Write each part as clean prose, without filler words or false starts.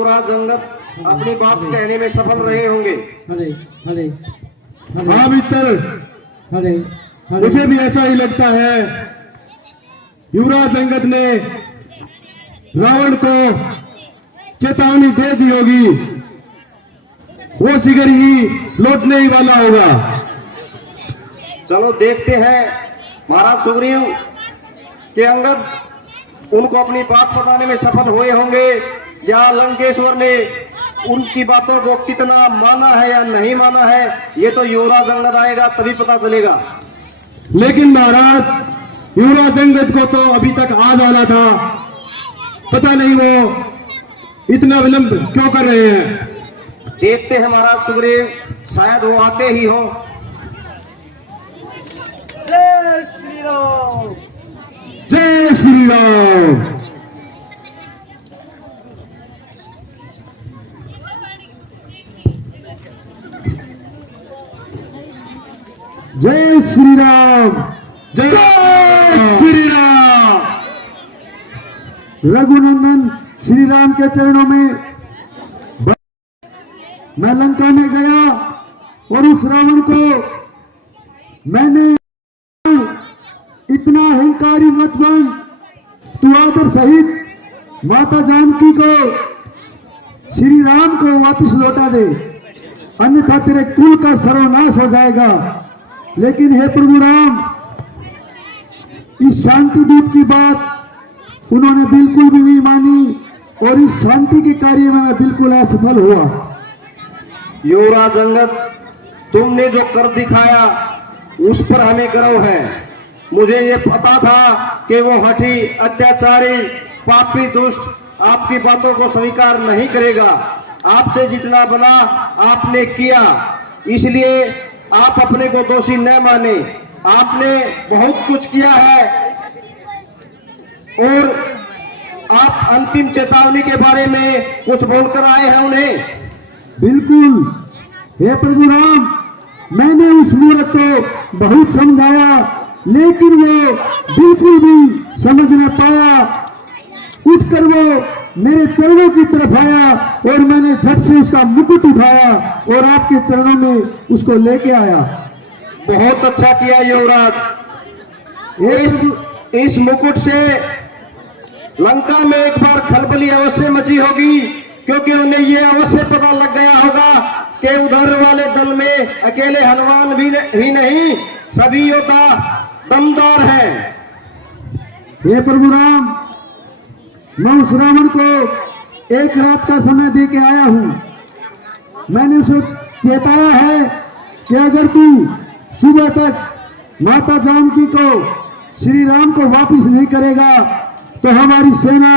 युवराज अंगद अपनी बात कहने में सफल रहे होंगे। हरे हरे हाँ मित्र, हरे मुझे भी ऐसा ही लगता है। युवराज अंगद ने रावण को चेतावनी दे दी होगी, वो शीघ्र ही लौटने ही वाला होगा। चलो देखते हैं महाराज सुग्रीव के अंगद उनको अपनी बात बताने में सफल हुए होंगे या लंकेश्वर ने उनकी बातों को कितना माना है या नहीं माना है, ये तो युवराज अंगद आएगा तभी पता चलेगा। लेकिन महाराज युवराज अंगद को तो अभी तक आ जाना था, पता नहीं वो इतना विलंब क्यों कर रहे हैं। देखते हैं महाराज सुग्रीव, शायद वो आते ही हो। जय श्री राम। जय श्री राम। जय श्री राम। जय श्री राम। रघुनंदन श्री राम के चरणों में मैं लंका में गया और उस रावण को मैंने, इतना अहंकारी मत बन, तू आदर सहित माता जानकी को, श्री राम को वापस लौटा दे, अन्यथा तेरे कुल का सर्वनाश हो जाएगा। लेकिन हे प्रभु राम, इस शांति दूत की बात उन्होंने बिल्कुल भी नहीं मानी और इस शांति के कार्य में मैं बिल्कुल असफल हुआ। युवराज अंगद, तुमने जो कर दिखाया उस पर हमें गर्व है। मुझे ये पता था कि वो हठी, अत्याचारी, पापी, दुष्ट आपकी बातों को स्वीकार नहीं करेगा। आपसे जितना बना आपने किया, इसलिए आप अपने को दोषी न माने। आपने बहुत कुछ किया है और आप अंतिम चेतावनी के बारे में कुछ बोलकर आए हैं उन्हें। बिल्कुल हे प्रभु राम, मैंने उस मूर्ख को बहुत समझाया, लेकिन वो बिल्कुल भी समझ न पाया। उठकर वो मेरे चरणों की तरफ आया और मैंने झट से उसका मुकुट उठाया और आपके चरणों में उसको लेके आया। बहुत अच्छा किया युवराज। इस मुकुट से लंका में एक बार खलबली अवश्य मची होगी, क्योंकि उन्हें ये अवश्य पता लग गया होगा कि उधर वाले दल में अकेले हनुमान भी नहीं, सभी योद्धा दमदार हैं। हे प्रभु राम, मैं उस रावण को एक रात का समय दे के आया हूं। मैंने उसे चेताया है कि अगर तू सुबह तक माता जानकी को, श्री राम को वापस नहीं करेगा तो हमारी सेना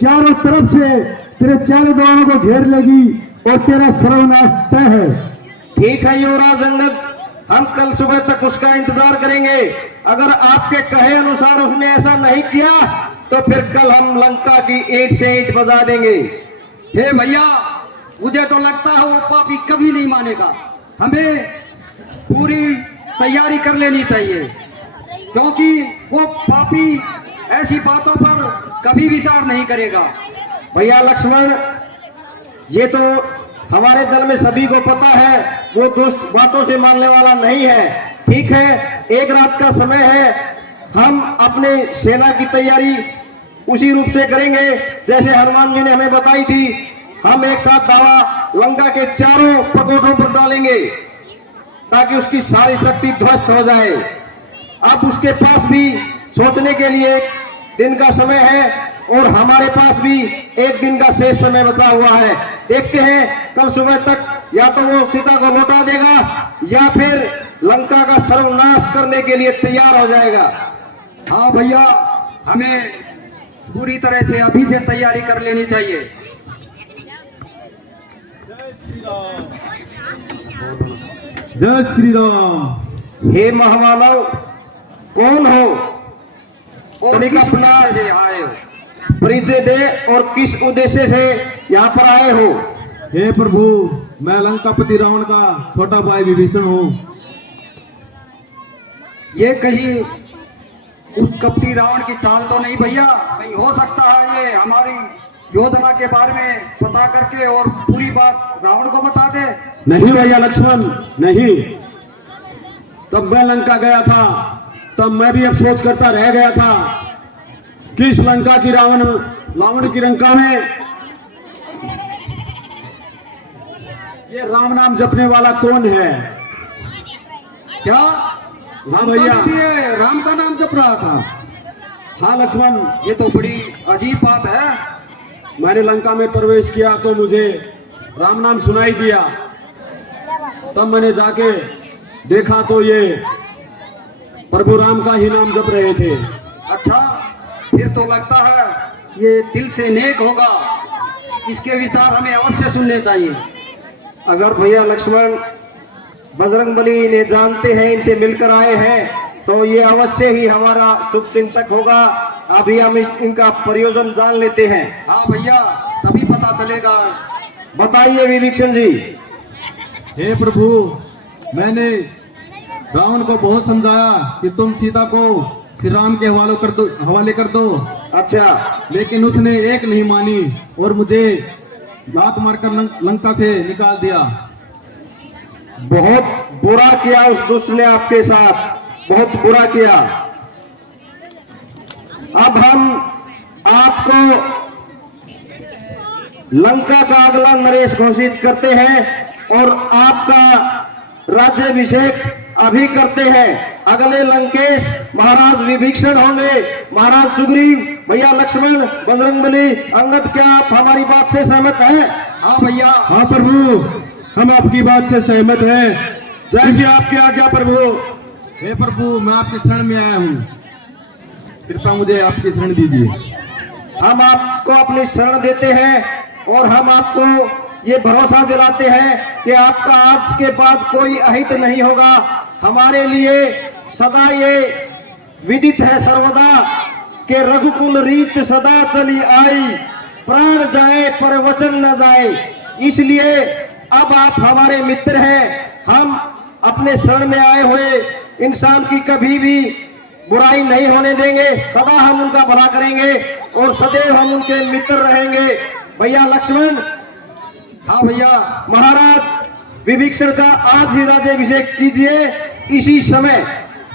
चारों तरफ से तेरे चारों द्वारों को घेर लेगी और तेरा सर्वनाश तय है। ठीक है युवराज अंगद, हम कल सुबह तक उसका इंतजार करेंगे। अगर आपके कहे अनुसार उसने ऐसा नहीं किया तो फिर कल हम लंका की ईंट से ईंट बजा देंगे। हे भैया, मुझे तो लगता है वो पापी कभी नहीं मानेगा। हमें पूरी तैयारी कर लेनी चाहिए, क्योंकि वो पापी ऐसी बातों पर कभी विचार नहीं करेगा। भैया लक्ष्मण, ये तो हमारे दल में सभी को पता है, वो दुष्ट बातों से मानने वाला नहीं है। ठीक है, एक रात का समय है, हम अपने सेना की तैयारी उसी रूप से करेंगे जैसे हनुमान जी ने हमें बताई थी। हम एक साथ दावा लंका के चारों प्रकोष्ठों पर डालेंगे ताकि उसकी सारी शक्ति ध्वस्त हो जाए। अब उसके पास भी सोचने के लिए एक दिन का समय है और हमारे पास भी एक दिन का शेष समय बचा हुआ है। देखते हैं कल सुबह तक या तो वो सीता को लौटा देगा या फिर लंका का सर्वनाश करने के लिए तैयार हो जाएगा। हाँ भैया, हमें पूरी तरह से अभी से तैयारी कर लेनी चाहिए। जय श्री राम। हे महामानव, कौन हो? और तनिक अपना आए हो? परिचय दे और किस उद्देश्य से यहाँ पर आए हो? हे प्रभु, मैं लंकापति रावण का छोटा भाई विभीषण हूँ। ये कहीं उस कपटी रावण की चाल तो नहीं भैया? कहीं हो सकता है ये हमारी योजना के बारे में पता करके और पूरी बात रावण को बता दे। नहीं भैया लक्ष्मण, नहीं। तब मैं लंका गया था, तब मैं भी अफसोस करता रह गया था कि इस लंका की रावण की लंका में ये राम नाम जपने वाला कौन है? क्या? हाँ भैया, भी है, राम का नाम जप रहा था। हाँ लक्ष्मण, ये तो बड़ी अजीब बात है। मैंने लंका में प्रवेश किया तो मुझे राम नाम सुनाई दिया। तब मैंने जाके देखा तो ये प्रभु राम का ही नाम जप रहे थे। अच्छा, फिर तो लगता है ये दिल से नेक होगा। इसके विचार हमें अवश्य सुनने चाहिए। अगर भैया लक्ष्मण बजरंगबली ने जानते हैं, इनसे मिलकर आए हैं, तो ये अवश्य ही हमारा शुभ चिंतक होगा। अभी हम इनका प्रयोजन जान लेते हैं। हाँ भैया, तभी पता चलेगा। बताइए विभीषण जी। हे प्रभु, मैंने रावण को बहुत समझाया कि तुम सीता को श्री राम के हवाले कर दो। अच्छा, लेकिन उसने एक नहीं मानी और मुझे लात मारकर लंका से निकाल दिया। बहुत बुरा किया उस दुष्ट ने आपके साथ, बहुत बुरा किया। अब हम आपको लंका का अगला नरेश घोषित करते हैं और आपका राज्याभिषेक अभी करते हैं। अगले लंकेश महाराज विभीषण होंगे, महाराज सुग्रीव, भैया लक्ष्मण, बजरंगबली, अंगद। क्या आप हमारी बात से सहमत हैं? हाँ भैया। हाँ प्रभु, हम आपकी बात से सहमत हैं। जैसी आपकी आज्ञा प्रभु। हे प्रभु, मैं आपकी शरण में आया हूँ, कृपया मुझे आपकी शरण दीजिए। हम आपको अपनी शरण देते हैं और हम आपको ये भरोसा दिलाते हैं कि आपका आज के बाद कोई अहित नहीं होगा। हमारे लिए सदा ये विदित है सर्वदा कि रघुकुल रीत सदा चली आई, प्राण जाए पर वचन न जाए। इसलिए अब आप हमारे मित्र हैं। हम अपने शरण में आए हुए इंसान की कभी भी बुराई नहीं होने देंगे। सदा हम उनका भला करेंगे और सदैव हम उनके मित्र रहेंगे। भैया लक्ष्मण। हाँ भैया। महाराज विभीषण का आज ही राज्याभिषेक कीजिए इसी समय।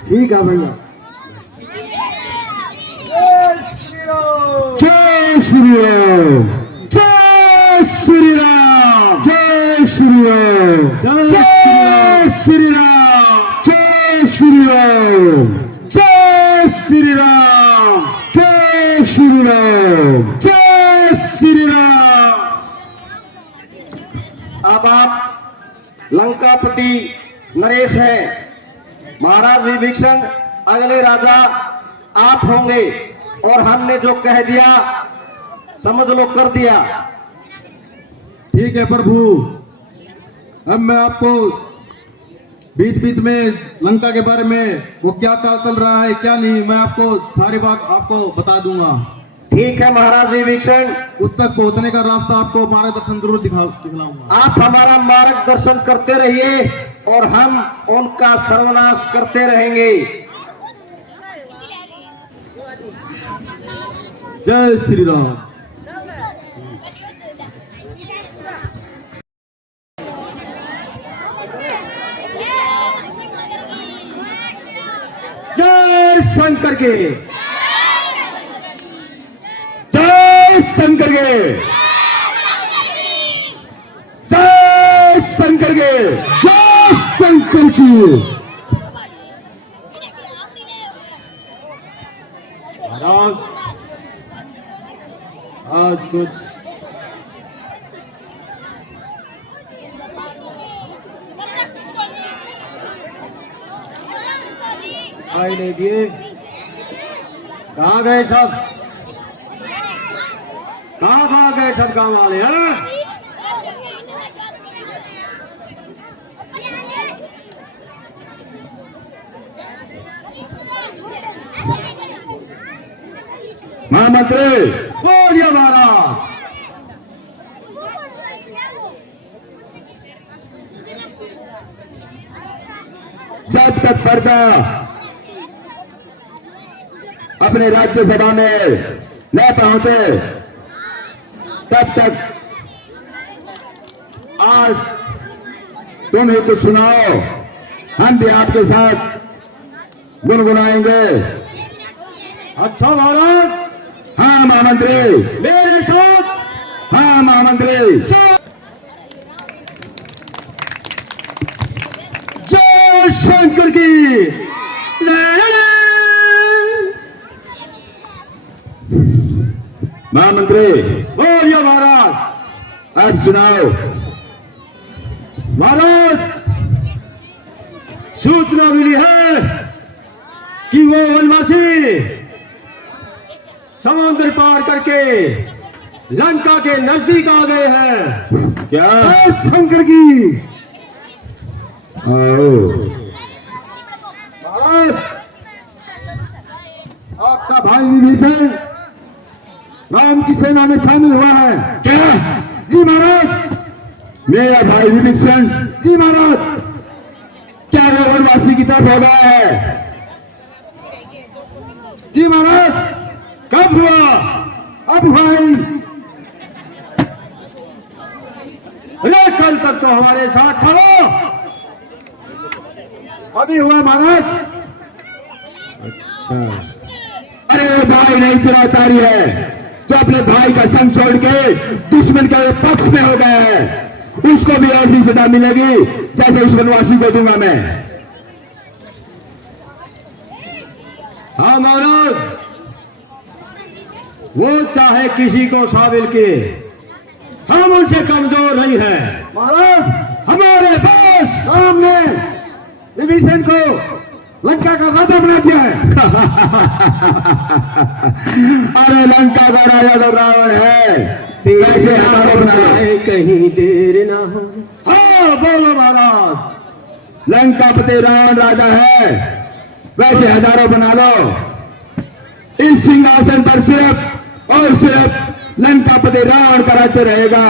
ठीक है भैया। जय श्री राम, जय श्री राम, जय श्री राम, जय श्री राम, जय श्री राम, जय श्री राम, जय श्री राम, जय श्री राम। अब आप लंकापति नरेश हैं, महाराज विभीषण अगले राजा आप होंगे और हमने जो कह दिया समझ लो कर दिया। ठीक है प्रभु। अब मैं आपको बीच बीच में लंका के बारे में वो क्या चाल चल रहा है क्या नहीं, मैं आपको सारी बात आपको बता दूंगा। ठीक है महाराज विभीषण। उस तक पहुंचने का रास्ता आपको मार्गदर्शन जरूर दिखलाऊंगा। आप हमारा मार्गदर्शन करते रहिए और हम उनका सर्वनाश करते रहेंगे। जय श्री राम। जय शंकर के, जय शंकर के, जय शंकर के, जय शंकर की। महाराज आज कुछ दिखाई नहीं दिए। कहाँ गए सब? कहाँ गए सब काम वाले हैं? महामंत्री बोलिए महाराज। जब तक प्रजा अपने राज्यसभा में न पहुंचे तब तक आज तुम ही कुछ सुनाओ, हम भी आपके साथ गुनगुनाएंगे। अच्छा महाराज, हाँ महामंत्री, मेरे साथ। हाँ महामंत्री। जय शंकर की। महामंत्री बोलिए महाराज। अब सुनाओ। महाराज, सूचना मिली है कि वो वनवासी समुद्र पार करके लंका के नजदीक आ गए हैं। क्या? शंकर की। महाराज, आपका भाई विभीषण राम की सेना में शामिल हुआ है। क्या? जी महाराज। मेरा भाई विभीषण? जी महाराज। क्या वो वनवासी की तरफ हो गया है? जी महाराज। कब हुआ? अब भाई अरे कल तक तो हमारे साथ खड़ो। अभी हुआ महाराज। अच्छा, अरे भाई नहीं दुराचारी है तो अपने भाई का संग छोड़ के दुश्मन के पक्ष में हो गया है, उसको भी ऐसी सजा मिलेगी जैसे उस वनवासी को दूंगा मैं। हाँ महाराज, वो चाहे किसी को शामिल किए, हम उनसे कमजोर नहीं हैं। महाराज, हमारे पास राम ने विभीषण को लंका का राजा बना दिया है। अरे लंका का राजा तो रावण है, कैसे हजारों बना लो? कहीं देर ना हो। हाँ बोलो महाराज। लंकापति रावण राजा है, वैसे हजारों बना लो। इस सिंहासन पर सिर्फ और सिर्फ लंकापति रावण का राज्य रहेगा।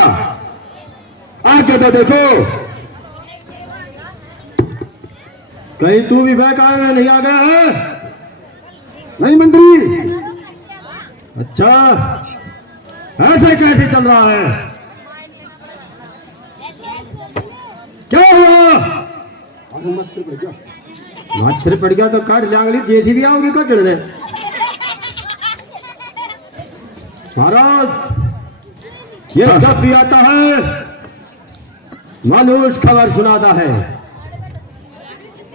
आगे तो देखो। कहीं तू भी बहकावे में नहीं आ गया है? नहीं मंत्री। अच्छा, ऐसे कैसे चल रहा है? क्या हुआ? मच्छर पड़ गया तो काट लांगली जेसीबी आओगी कटने। महाराज, ये जब भी आता है मनुष्य खबर सुनाता है।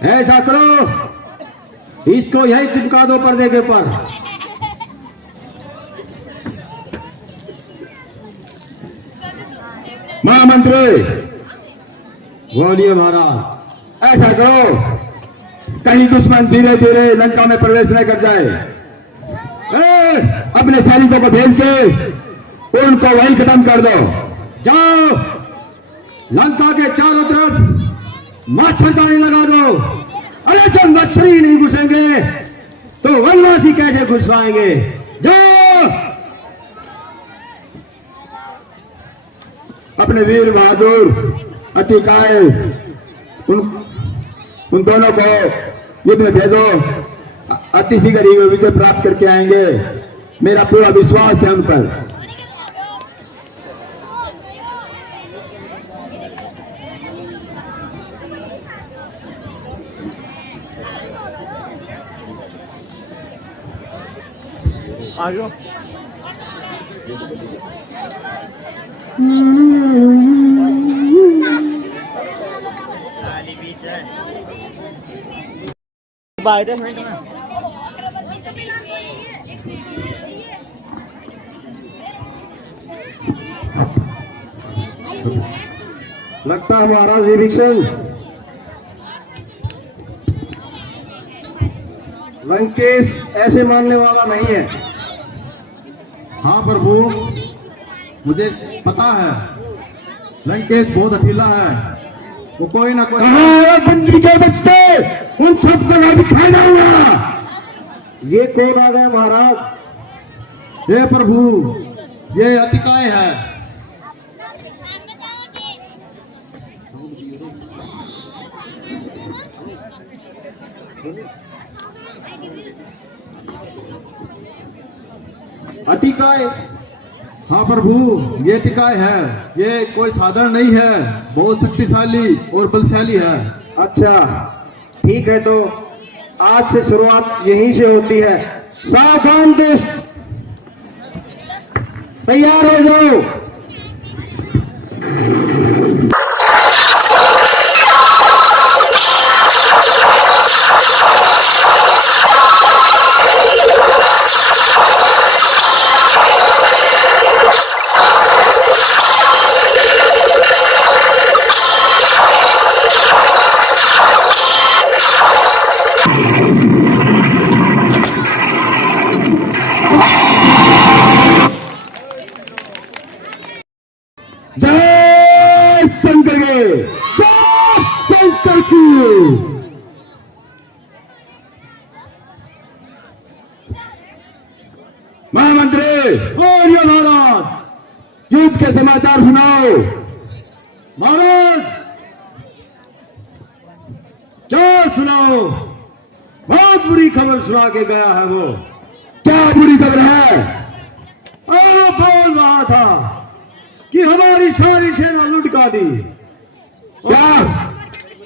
ऐसा करो, इसको यही चिपका दो पर्दे के ऊपर। महामंत्री बोलिए महाराज। ऐसा करो, कहीं दुश्मन धीरे धीरे लंका में प्रवेश न कर जाए। अपने सैनिकों को भेज के उनको वहीं खत्म कर दो। जाओ, लंका के चारों तरफ मच्छरदानी लगा दो। अरे जब मच्छर ही नहीं घुसेंगे तो वनवासी कैसे घुसवाएंगे? जाओ। अपने वीर बहादुर अतिकाय उन दोनों को युद्ध में भेजो। अति शीघ्र ही वे विजय प्राप्त करके आएंगे, मेरा पूरा विश्वास है उन पर। लगता है महाराज विभीषण लंकेश ऐसे मानने वाला नहीं है। हाँ प्रभु, मुझे पता है लंकेश बहुत अकेला है, वो कोई ना कोई। कहाँ बंदी के बच्चे, उन सबको मैं भी खा जाऊंगा। ये कौन आ गए महाराज? हे प्रभु, ये अतिकाय है। अतिकाय? हाँ प्रभु, ये तिकाय है, ये कोई साधारण नहीं है, बहुत शक्तिशाली और बलशाली है। अच्छा ठीक है, तो आज से शुरुआत यहीं से होती है। सावधान दुष्ट, तैयार हो जाओ। जय शंकर के, जय शंकर की। महामंत्री और ये महाराज, युद्ध के समाचार सुनाओ। महाराज क्या सुनाओ, बहुत बुरी खबर सुना के गया है वो। क्या बुरी खबर है? बोल रहा था कि हमारी सारी सेना लुढ़का दी। क्या?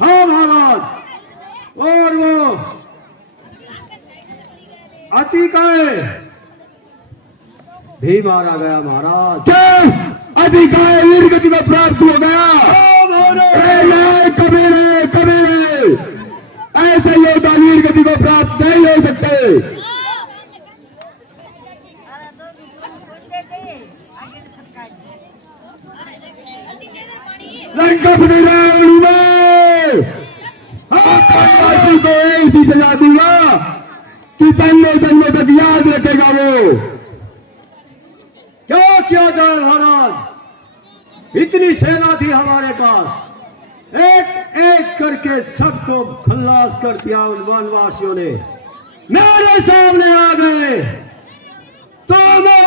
हाँ महाराज, और वो अतिकाय भी मारा गया महाराज। क्या अधिकार वीर गति को प्राप्त हो गया? कबीरे कबीरे, ऐसे योद्धा वीर गति को प्राप्त नहीं हो सकते। लंका में आतंकवादी को ऐसी सजा दूंगा कि जन्मों जन्मों तक याद रखेगा वो। क्या किया जाए महाराज, इतनी सेना थी हमारे पास, एक एक करके सबको खल्लास कर दिया उन वनवासियों ने। मेरे सामने आ गए तो मैं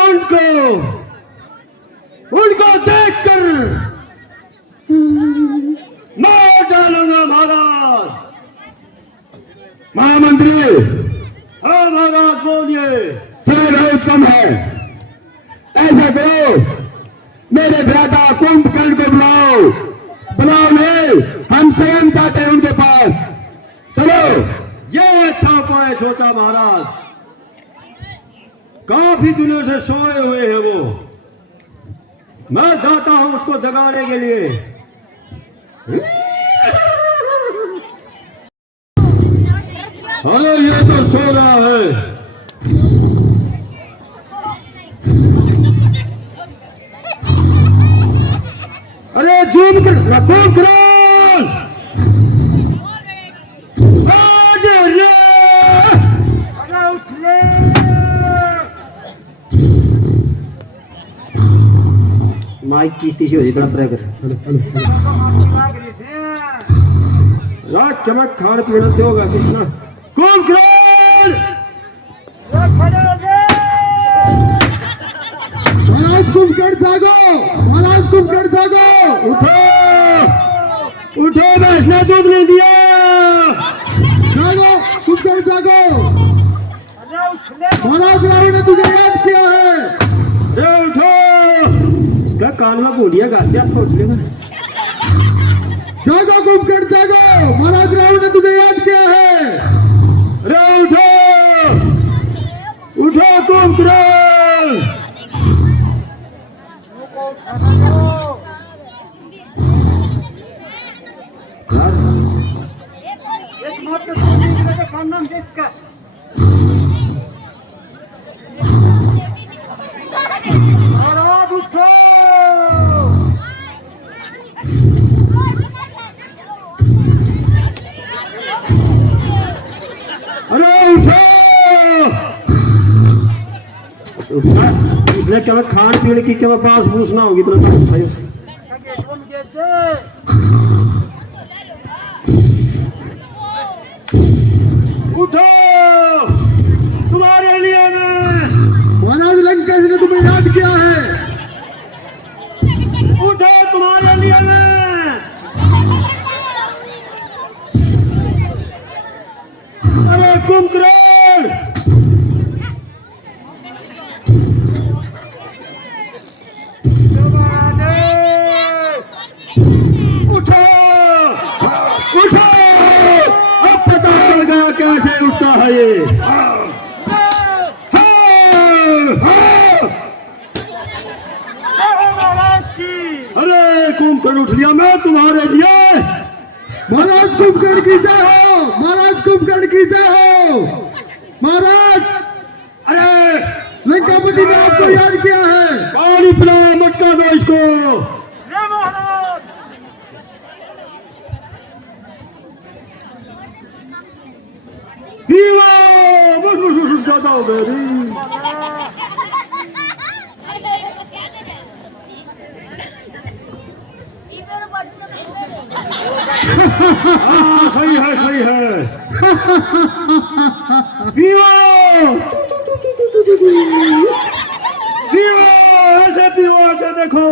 उनको देखकर मार डालूंगा महाराज। महामंत्री, हाँ महाराज बोलिए। समय बहुत कम है, ऐसा करो मेरे भ्राता कुंभकर्ण को बुलाओ। बुलाओ नहीं, हम स्वयं चाहते हैं उनके पास। चलो। ये अच्छा उपाय सोचा महाराज, काफी दिनों से सोए हुए हैं वो, मैं जाता हूं उसको जगाने के लिए। अरे ये तो सो रहा है। अरे जूम कर रखो कराल, माइक किस्ती से हो जाए, थोड़ा प्रे कर रात चमक खान पीना तो होगा कृष्णा। कौन कराल महाराज कुंभकर्ण जागो, महाराज कुंभकर्ण जागो, उठो उठो, वैष्णव दूध नहीं दिया, जागो कुंभकर्ण जागो। महाराज रावण ने तुझे याद किया है। रे उठो, इसका कान में गोलियां गाते आप सोच लेना। जागो कुंभकर्ण जागो, महाराज रावण ने तुझे याद किया है। रे उठो उठो कुंभकर्ण। इसलिए क्या खान पीने की क्या पास पूछना होगी तो उठो, तुम्हारे लिए महाराज लंकेश ने तुम्हें याद किया है। उठो, तुम्हारे लिए अरे कुंभकर्ण, का है ये। अरे कुंभकर्ण उठ लिया मैं तुम्हारे लिए। महाराज कुंभकर्ण की जय हो, महाराज कुंभकर्ण की जय हो। महाराज अरे लंकापति ने आपको याद किया है। पानी पिला, मटका दो इसको। बस बस बस ज्यादा हो गया। सही है सही है। पीओ पीओ, ऐसे पीओ, ऐसे देखो।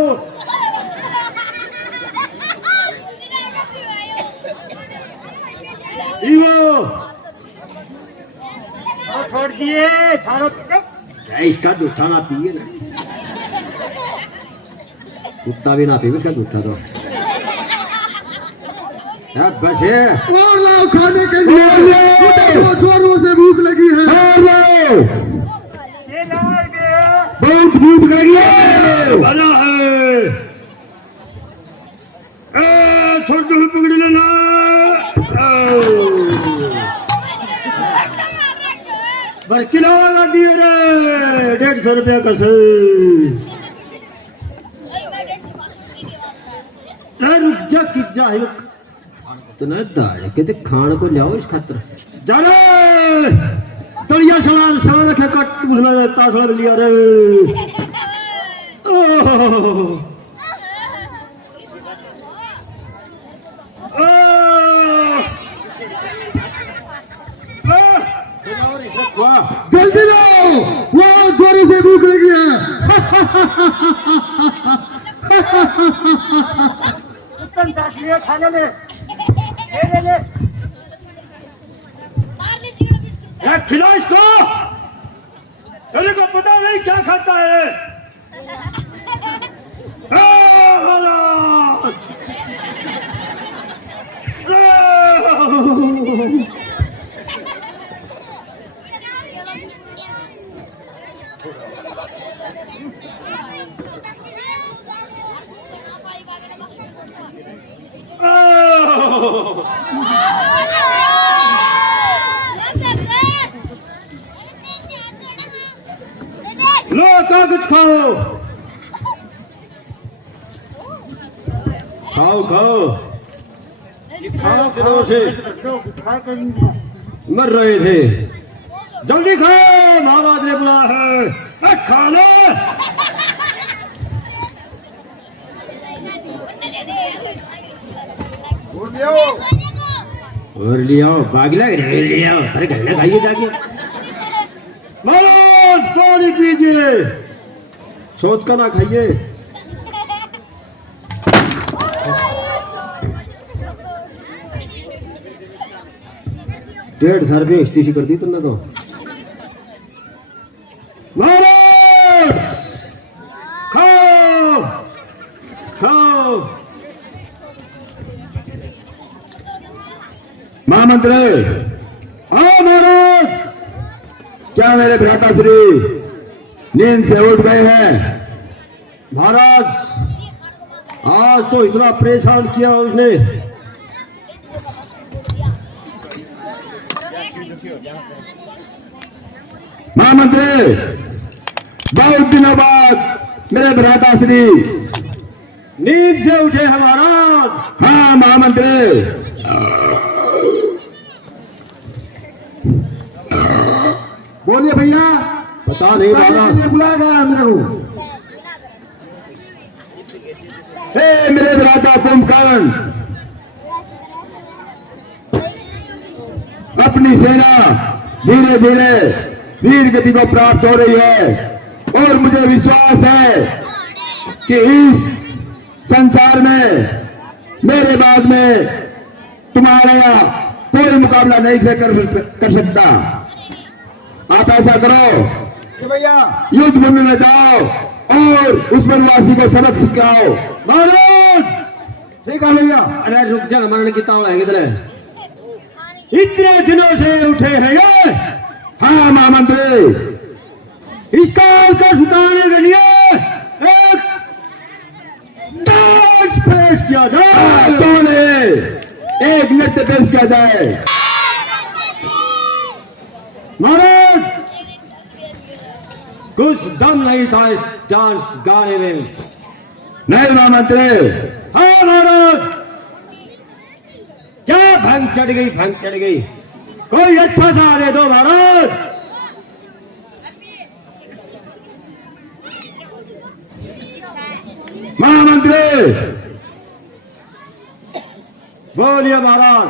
पीओ छोड़ दिए सारा। इसका दूठा ना पिए ना, कुत्ता भी ना पिए इसका दूठा तो। बस और लाओ खाने के लिए, जोरों से भूख लगी है। बहुत भूख लगी है, बना है। छोड़ दो, पकड़ लेना। बस किलो लगा दिए रे, 150 रुपया का से। रुक जा, किट जा तो ना दाड़ के खान को लियाओ इस खातर। जाने तलिया सवाल सवाल रखे कट उसने तासड़ा लिया रे। जल्दी लो, वो जोरों से भूख लगी है। खाने में खिला इसको, तेरे को पता नहीं क्या खाता है। लो कागज खाओ, खाओ खाओ खाओ, दिनों से मर रहे थे। जल्दी खाओ, महाराज ने बुलाया है। खा लो। और लिया भाग लग रहे, लिया अरे घर में खाइए जाके। महाराज पानी पीजिए, सोच का ना खाइए। 150 रुपये इस्तीसी कर दी तुमने तो। महाराज खाओ खाओ। महामंत्री, हाँ महाराज। क्या मेरे भ्राताश्री नींद से उठ गए हैं? महाराज आज तो इतना परेशान किया उसने। महामंत्री, बहुत दिनों बाद मेरे भ्राताश्री नींद से उठे हैं महाराज। हाँ महामंत्री, बोलिए भैया। पता नहीं महाराज बुलाया गया मेरे को। हे मेरे भ्राता कुंभकर्ण, अपनी सेना धीरे धीरे वीर गति को प्राप्त हो रही है और मुझे विश्वास है कि इस संसार में मेरे बाद में तुम्हारा कोई मुकाबला नहीं से कर सकता। आप ऐसा करो भैया, युद्ध भूमि में जाओ और उस वनवासी को सबक सिखाओ। महाराज ठीक है भैया। अरे रुक जा, हमारे ने कितना है किधर है? इतने दिनों से उठे हैं ये। हाँ महामंत्री, इस काल को सुधारने के लिए एक डांस पेश किया जाए। कौन है? एक नृत्य पेश किया जाए। महाराज, कुछ दम नहीं था इस डांस गाने में। नहीं महामंत्री, हाँ महाराज, क्या भंग चढ़ गई, भंग चढ़ गई। कोई अच्छा सा आने दो महाराज। महामंत्री, बोलिए महाराज।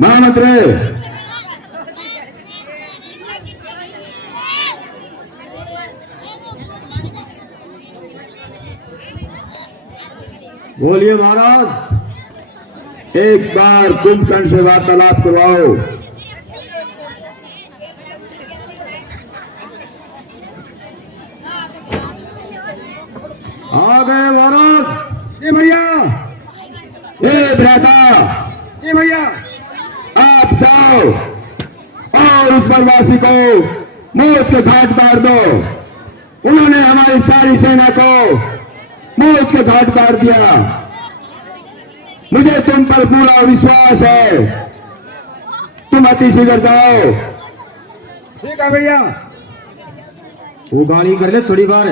महामंत्री, बोलिए महाराज। एक बार कुंभकर्ण से वार्तालाप करवाओ। आ गए महाराज। ए भैया, ए भ्राता, ए भैया, आप जाओ और उस वनवासी को मौत के घाट उतार दो। उन्होंने हमारी सारी सेना को मौत के घाट उतार दिया। मुझे तुम पर पूरा विश्वास है। तुम अति शीघ्र जाओ। ठीक है भैया। वो गाड़ी कर ले थोड़ी बार।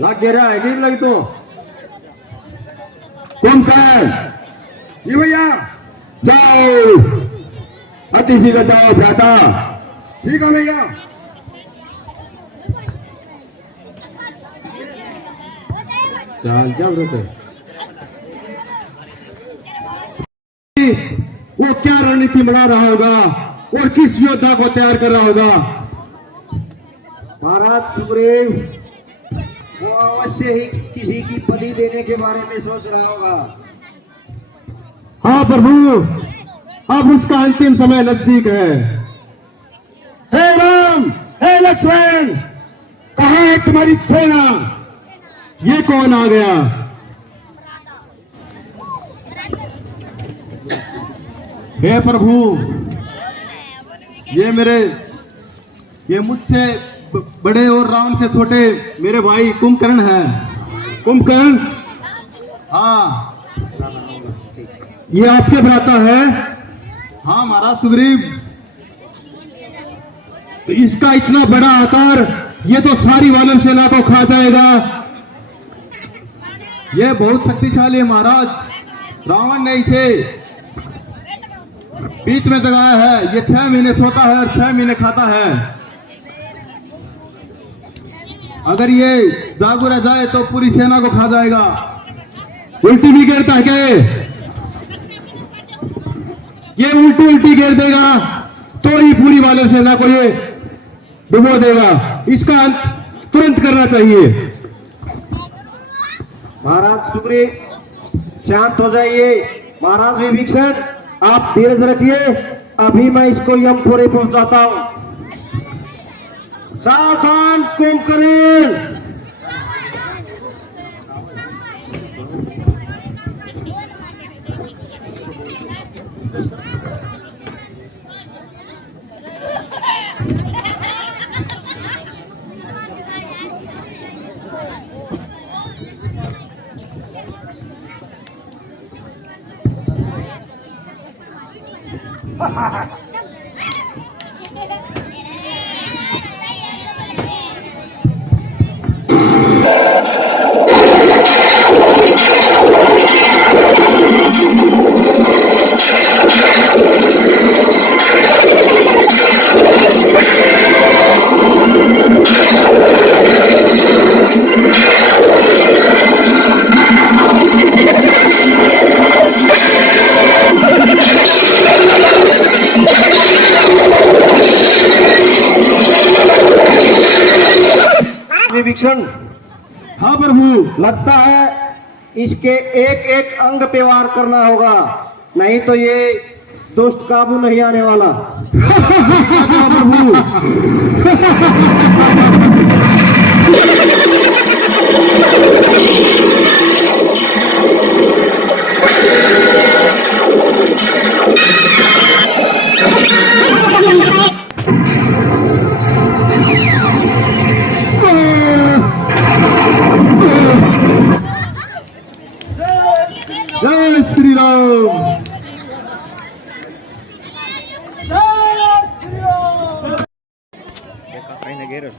लग गया है कि लग तो। कुंभकर्ण, जी भैया। जाओ, अति शीघ्र जाओ भ्राता। ठीक है भैया। चल चल रुके। वो क्या रणनीति बना रहा होगा और किस योद्धा को तैयार कर रहा होगा? महाराज सुग्रीव वो अवश्य ही किसी की बलि देने के बारे में सोच रहा होगा। हाँ प्रभु, अब उसका अंतिम समय नजदीक है। हे राम, हे लक्ष्मण, कहाँ है तुम्हारी सेना? ये कौन आ गया? हे प्रभु, ये मुझसे बड़े और रावण से छोटे मेरे भाई कुंभकर्ण हैं। कुंभकर्ण, हाँ ये आपके भ्राता है? हाँ महाराज सुग्रीव। तो इसका इतना बड़ा आकार, ये तो सारी वानर सेना को खा जाएगा। ये बहुत शक्तिशाली है महाराज। रावण ने इसे बीच में जगाया है। ये 6 महीने सोता है और 6 महीने खाता है। अगर ये जागू रह जाए तो पूरी सेना को खा जाएगा। उल्टी भी गिरता है क्या? ये उल्टी उल्टी गिर देगा तो ही पूरी वानर सेना को ये डुबो देगा। इसका अंत तुरंत करना चाहिए। महाराज सुग्रीव शांत हो जाइए। महाराज विभीषण आप धीरज रखिए, अभी मैं इसको यमपुरी पहुंचाता हूं। सावधान कुंभकर्ण। विभीषण, हाँ प्रभु, लगता है इसके एक एक अंग पे वार करना होगा, नहीं तो ये दुष्ट काबू नहीं आने वाला। प्रभु जय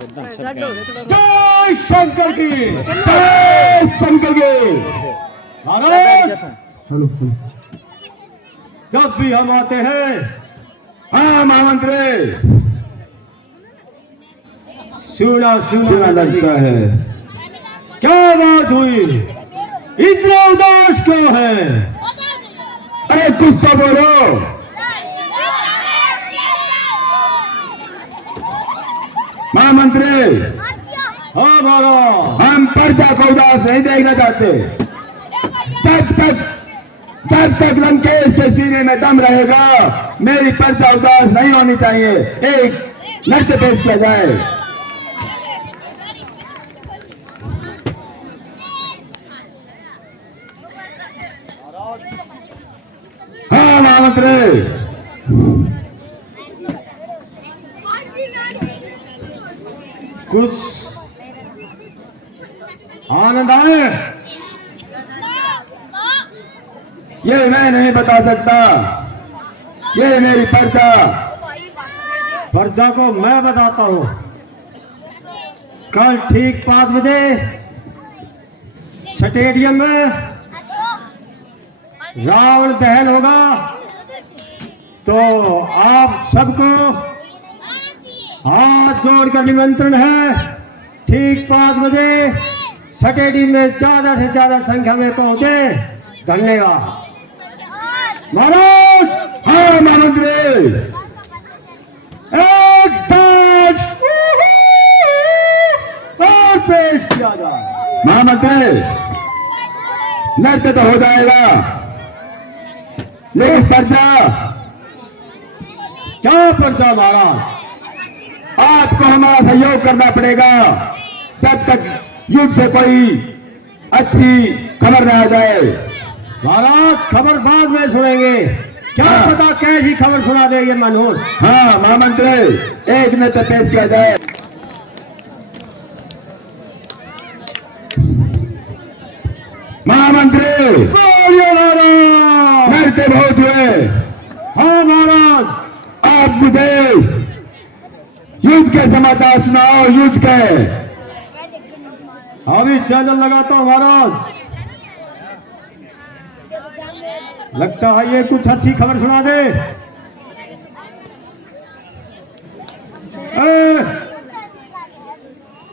शंकर की जय शंकर की। महाराज हेलो हेलो जब भी हम आते हैं हाँ महामंत्री, सुना सुना सुना लगता है। क्या बात हुई, इतना उदास क्यों है? अरे कुछ तो बोलो। महामंत्री, हाँ महाराज, हम प्रजा को उदास नहीं देखना चाहते। जब तक लंकेश के सीने में दम रहेगा, मेरी प्रजा उदास नहीं होनी चाहिए। एक नृत्य पेश किया जाए। हाँ महामंत्री, कुछ आनंद आए? ये मैं नहीं बता सकता, ये मेरी प्रजा। प्रजा को मैं बताता हूँ। कल ठीक 5 बजे स्टेडियम में रावण दहन होगा, तो आप सबको हाथ जोड़कर निमंत्रण है। ठीक 5 बजे स्टेडियम में ज्यादा से ज्यादा संख्या में पहुंचे। धन्यवाद महाराज। हाँ महामंत्री, एक डांस और पेश किया जाए। महामंत्री, नृत्य तो हो जाएगा, लेकिन प्रजा, क्या प्रजा महाराज? आपको हमारा सहयोग करना पड़ेगा जब तक युद्ध से कोई अच्छी खबर न आ जाए। महाराज खबर बाद में सुनेंगे, क्या हाँ। पता कैसी खबर सुना दे ये मनोज। हाँ महामंत्री, एक नृत्य पेश किया जाए। महामंत्री, बोलिए महाराज। नृत्य बहुत हुए। हाँ महाराज, आप मुझे युद्ध के समाचार सुनाओ, युद्ध के। अभी चैनल लगाता हूँ महाराज। लगता है ये कुछ अच्छी खबर सुना दे।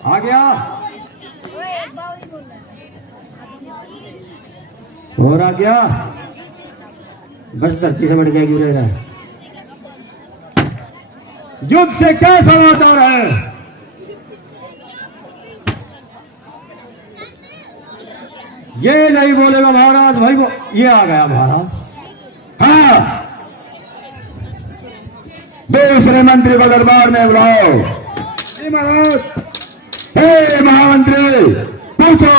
आ गया और आ गया, बस धरती से बढ़ जाएगी। उड़ेगा युद्ध से क्या समाचार है? ये नहीं बोलेगा महाराज भाई, ये आ गया महाराज। हाँ, दूसरे मंत्री को दरबार में बुलाओ। जी महाराज। हे महामंत्री, पूछो।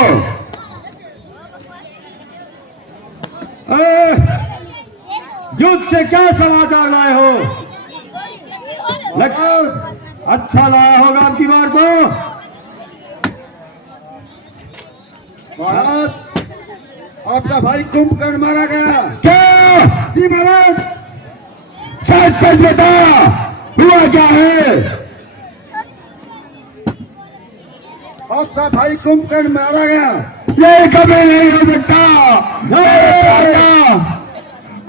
युद्ध से क्या समाचार लाए हो? अच्छा लाया होगा अब की बार तो। महाराज, आपका भाई कुंभकर्ण मारा गया। क्या? जी महाराज। सच सच बता, हुआ क्या है? आपका भाई कुंभकर्ण मारा गया। ये कभी नहीं हो सकता।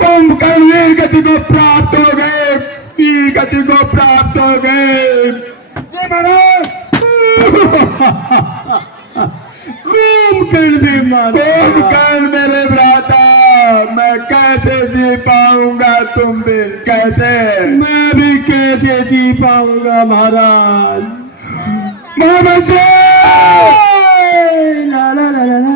कुंभकर्ण वीर गति को प्राप्त हो गए, वीर गति को प्राप्त हो गए। जी महाराज। कुंभकर्ण भी मारा। कुंभकर्ण मेरे भ्राता, मैं कैसे जी पाऊंगा तुम दिन, कैसे? मैं भी कैसे जी पाऊंगा महाराज। महामंत्री, ला ला ला ला ला।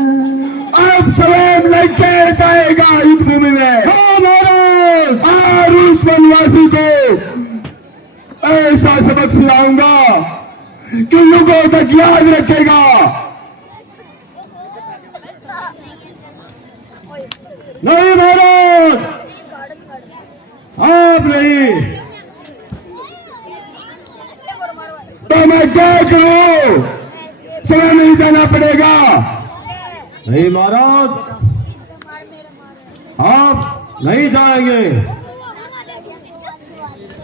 अब स्वयं लंकेश जाएगा युद्ध भूमि में। हाँ महाराज। और उस वनवासी को ऐसा सबक सिखाऊंगा कि लोगों तक याद रखेगा। नहीं महाराज, आप नहीं। तो मैं क्या करूं? समय नहीं जाना पड़ेगा। नहीं महाराज, आप नहीं जाएंगे।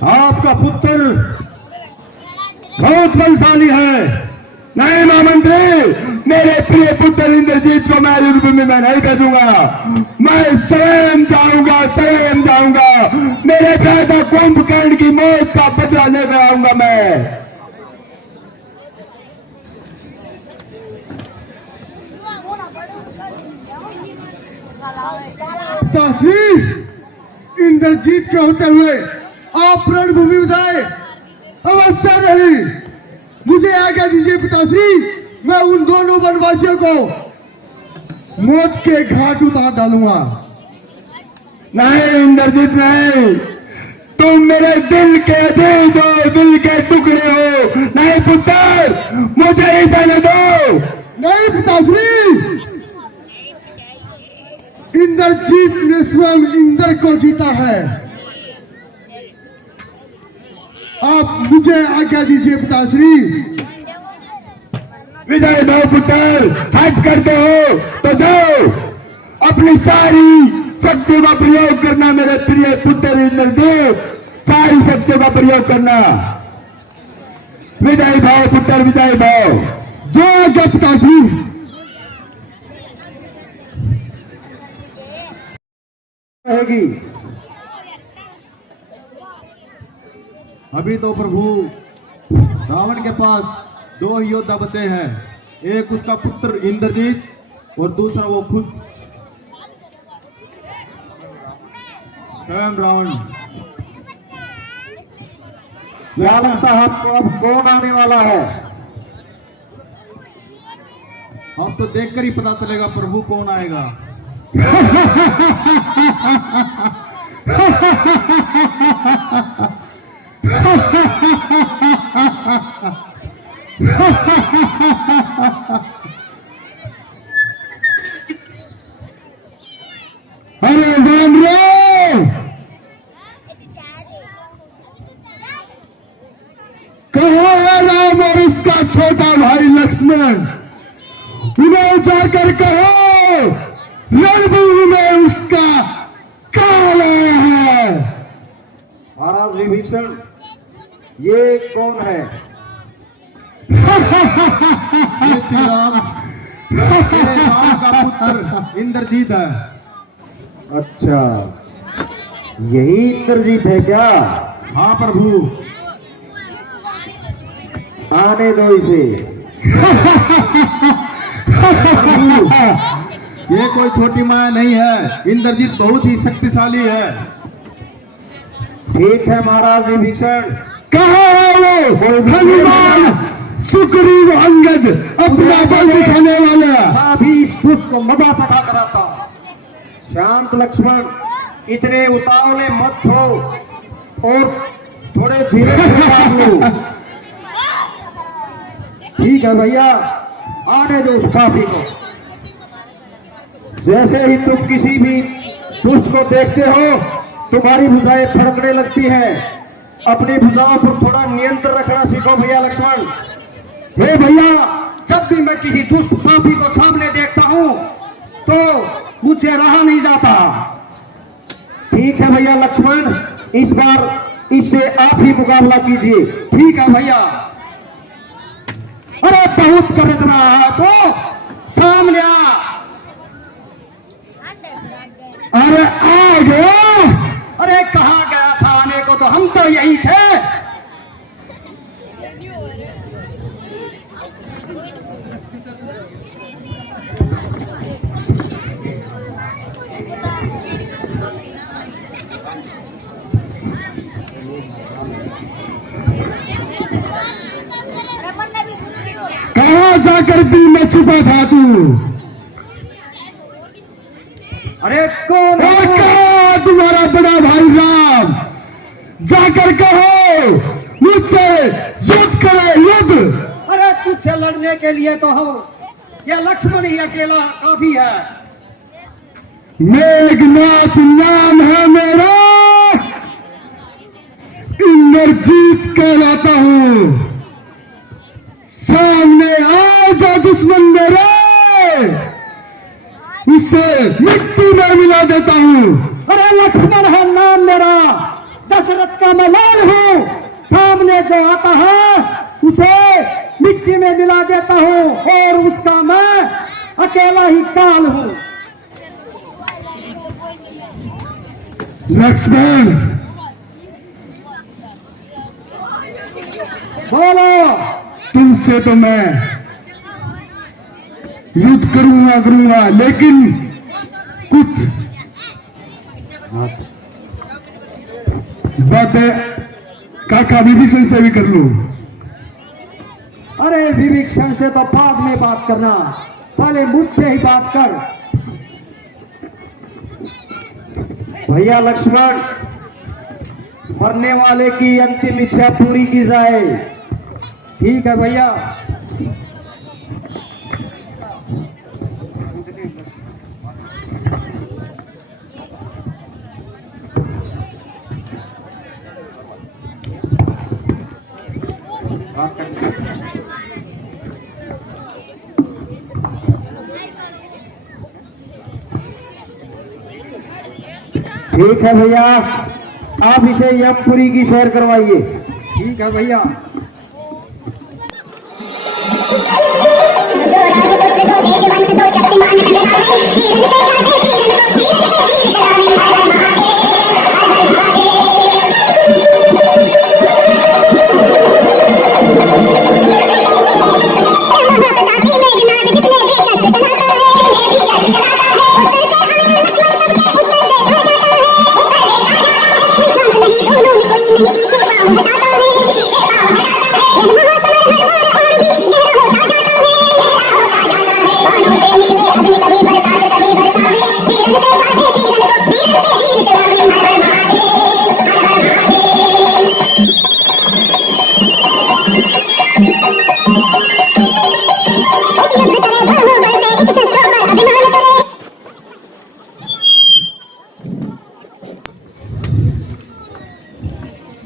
आपका पुत्र बहुत बलशाली है। नहीं महामंत्री, मेरे प्रिय पुत्र इंद्रजीत को मैं युद्धभूमि में नहीं भेजूंगा। मैं स्वयं जाऊंगा। मेरे पिता कुंभकर्ण की मौत का बदला लेकर आऊंगा मैं। पिताश्री, इंद्रजीत के होते हुए आप रणभूमि में जाए, अवश्य नहीं। मुझे आज्ञा दीजिए पिताश्री, मैं उन दोनों वनवासियों को मौत के घाट उतार डालूंगा। नहीं इंद्रजीत नहीं, तुम मेरे दिल के अजीज हो, दिल के टुकड़े हो। नहीं पुत्र, मुझे ही जाने दो। नहीं पिताश्री, इंद्रजीत ने स्वयं इंद्र को जीता है। आप मुझे आज्ञा दीजिए पिताश्री। विजय दो पुत्र, हज करते हो तो जाओ, अपनी सारी शक्तियों का प्रयोग करना मेरे प्रिय पुत्र इंद्रजीत, सारी शक्तियों का प्रयोग करना। विजय भाव पुत्र, विजय भाव। जो आज्ञा पिताश्री। रहेगी। अभी तो प्रभु रावण के पास दो ही योद्धा बचे हैं, एक उसका पुत्र इंद्रजीत और दूसरा वो खुद स्वयं रावण। क्या लगता है आपको अब कौन आने वाला है? अब तो देखकर ही पता चलेगा प्रभु कौन आएगा। अरे राम रे, कहाँ है राम और उसका छोटा भाई लक्ष्मण? उन्हें जाकर कहो रणभूमि में उसका काल आया है। महाराज विभीषण, ये कौन है? ये श्री राम, मेरे राम का पुत्र इंद्रजीत है। अच्छा, यही इंद्रजीत है क्या? हाँ प्रभु। आने दो इसे। ये कोई छोटी माया नहीं है, इंद्रजीत बहुत ही शक्तिशाली है। ठीक है महाराज विभीषण। कहाँ है वो हनुमान सुग्रीव अंगद अपना बल दिखाने वाला? अभी इस दुष्ट को मदा चखा कराता हूं। शांत लक्ष्मण, इतने उतावले मत हो और थोड़े धीरे से बात लो। ठीक है भैया, आने दो उस पापी को। जैसे ही तुम किसी भी दुष्ट को देखते हो, तुम्हारी भुजाएं फड़कने लगती हैं। अपनी भुजाओं पर थोड़ा नियंत्रण रखना सीखो भैया लक्ष्मण। हे भैया, जब भी मैं किसी दुष्ट पापी को सामने देखता हूं तो मुझे रहा नहीं जाता। ठीक है भैया लक्ष्मण, इस बार इससे आप ही मुकाबला कीजिए। ठीक है भैया। अरे बहुत गरज रहा है तो सामने आ। अरे आ गया। अरे कहाँ गया था? आने को तो हम तो यही थे। कहाँ जाकर दिल में छुपा था तू? अरे कौन है? कहा तुम्हारा बड़ा भाई राम? जाकर कहो मुझसे युद्ध करे, युद्ध। अरे तुझसे लड़ने के लिए तो हम, ये लक्ष्मण ही अकेला काफी है। मेघनाथ नाम है मेरा, इंद्रजीत कहलाता हूं। सामने आ जा दुश्मन मेरे, उसे मिट्टी में मिला देता हूं। अरे लक्ष्मण है नाम मेरा, दशरथ का मैं लाल हूं। सामने जो आता है मिला देता हूँ और उसका मैं अकेला ही काल हूँ। लक्ष्मण, बोलो। तुमसे तो मैं युद्ध करूंगा, लेकिन कुछ बातें काका विभीषण से भी कर लूं। अरे विभीषण से तो बाद में बात करना, पहले मुझसे ही बात कर। भैया लक्ष्मण, मरने वाले की अंतिम इच्छा पूरी की जाए। ठीक है भैया। ठीक है भैया, आप इसे यमपुरी की सैर करवाइए। ठीक है भैया।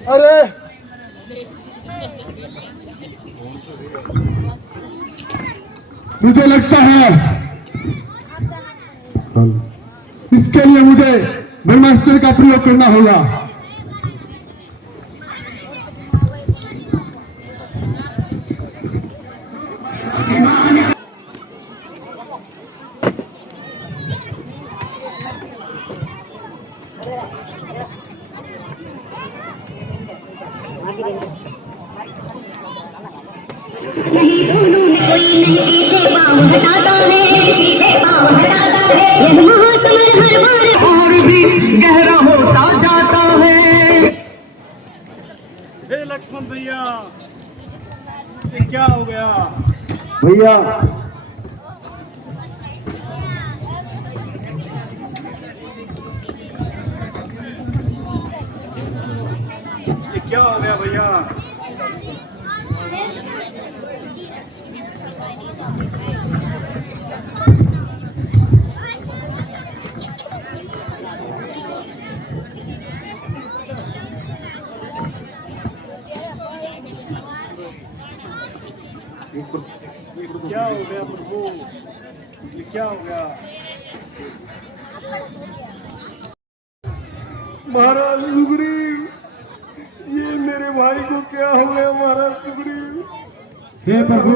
अरे मुझे लगता है इसके लिए मुझे ब्रह्मास्त्र का प्रयोग करना होगा। नहीं दोनों में कोई नहीं, पीछे पाँव हटाता है, पीछे पाँव हटाता है। यह महासमर हर बार और भी गहरा होता जाता है। हे लक्ष्मण भैया, ये क्या हो गया? भैया ये क्या हो गया भैया? क्या हो गया प्रभु? ये क्या हो गया? महाराज सुग्रीव, ये मेरे भाई को क्या हो गया? महाराज सुग्रीव, हे प्रभु,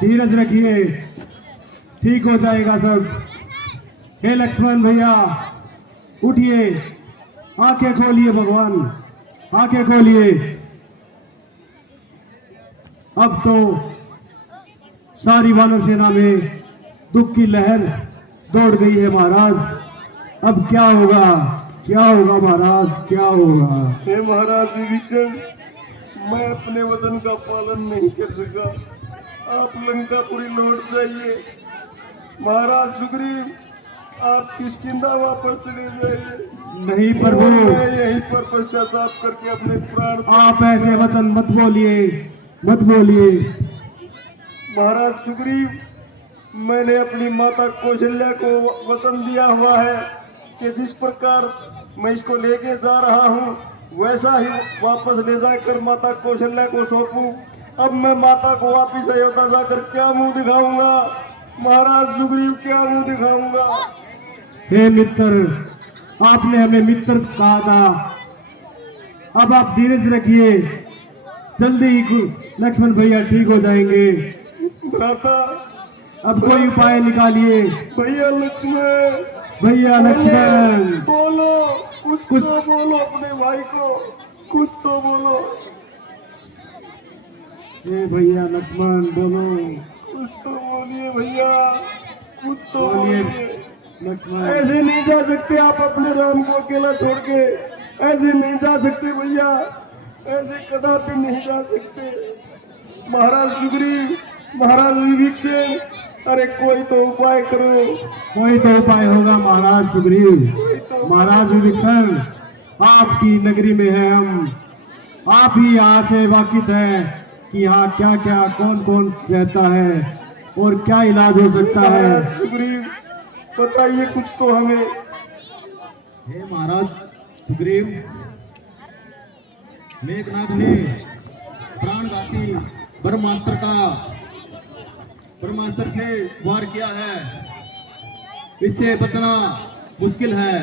धीरज रखिए, ठीक हो जाएगा सब। हे लक्ष्मण भैया, उठिए, आंखें खोलिए भगवान, आंखें खोलिए। अब तो सारी वानर सेना में दुख की लहर दौड़ गई है महाराज। अब क्या होगा, क्या होगा महाराज, क्या होगा? हे महाराज विभीषण, मैं अपने वचन का पालन नहीं कर सका। आप लंकापुरी लौट जाइए। महाराज सुग्रीव, आप किष्किंधा वापस चले जाइए। नहीं प्रभु, मैं यहीं पर पश्चाताप करके अपने प्राण। आप ऐसे वचन मत बोलिए, मत बोलिए। महाराज सुग्रीव, मैंने अपनी माता कौशल्या को वचन दिया हुआ है कि जिस प्रकार मैं इसको लेके जा रहा हूँ वैसा ही वापस ले जाकर माता कौशल्या को सौंपूं। अब मैं माता को वापिस अयोध्या जाकर क्या मुंह दिखाऊंगा? महाराज सुग्रीव, क्या मुंह दिखाऊंगा? हे मित्र, आपने हमें मित्र कहा था। अब आप धीरज रखिए, जल्दी ही लक्ष्मण भैया ठीक हो जाएंगे। भ्राता अब कोई उपाय निकालिए। भैया लक्ष्मण, भैया लक्ष्मण, बोलो कुछ कुछ- तो बोलो अपने भाई को, कुछ तो बोलो, हे भैया लक्ष्मण बोलो, कुछ तो बोलिए भैया, कुछ तो बोलिए बोलिए। लक्ष्मण। ऐसे नहीं जा सकते आप अपने राम को अकेला छोड़ के, ऐसे नहीं जा सकते भैया, ऐसे कदापि नहीं जा सकते। महाराज सुग्रीव, महाराज विभीषण, अरे कोई तो उपाय करो, कोई तो उपाय होगा महाराज सुग्रीव। महाराज विभीषण, आपकी नगरी में है हम, आप ही यहाँ से वाकिफ है कि यहाँ क्या क्या कौन कौन रहता है और क्या इलाज हो सकता है। महाराज सुग्रीव बताइए कुछ तो हमें। हे महाराज सुग्रीव, मेघनाथ ने प्राणघाती ब्रह्मास्त्र से वार किया है, इससे बचना मुश्किल है।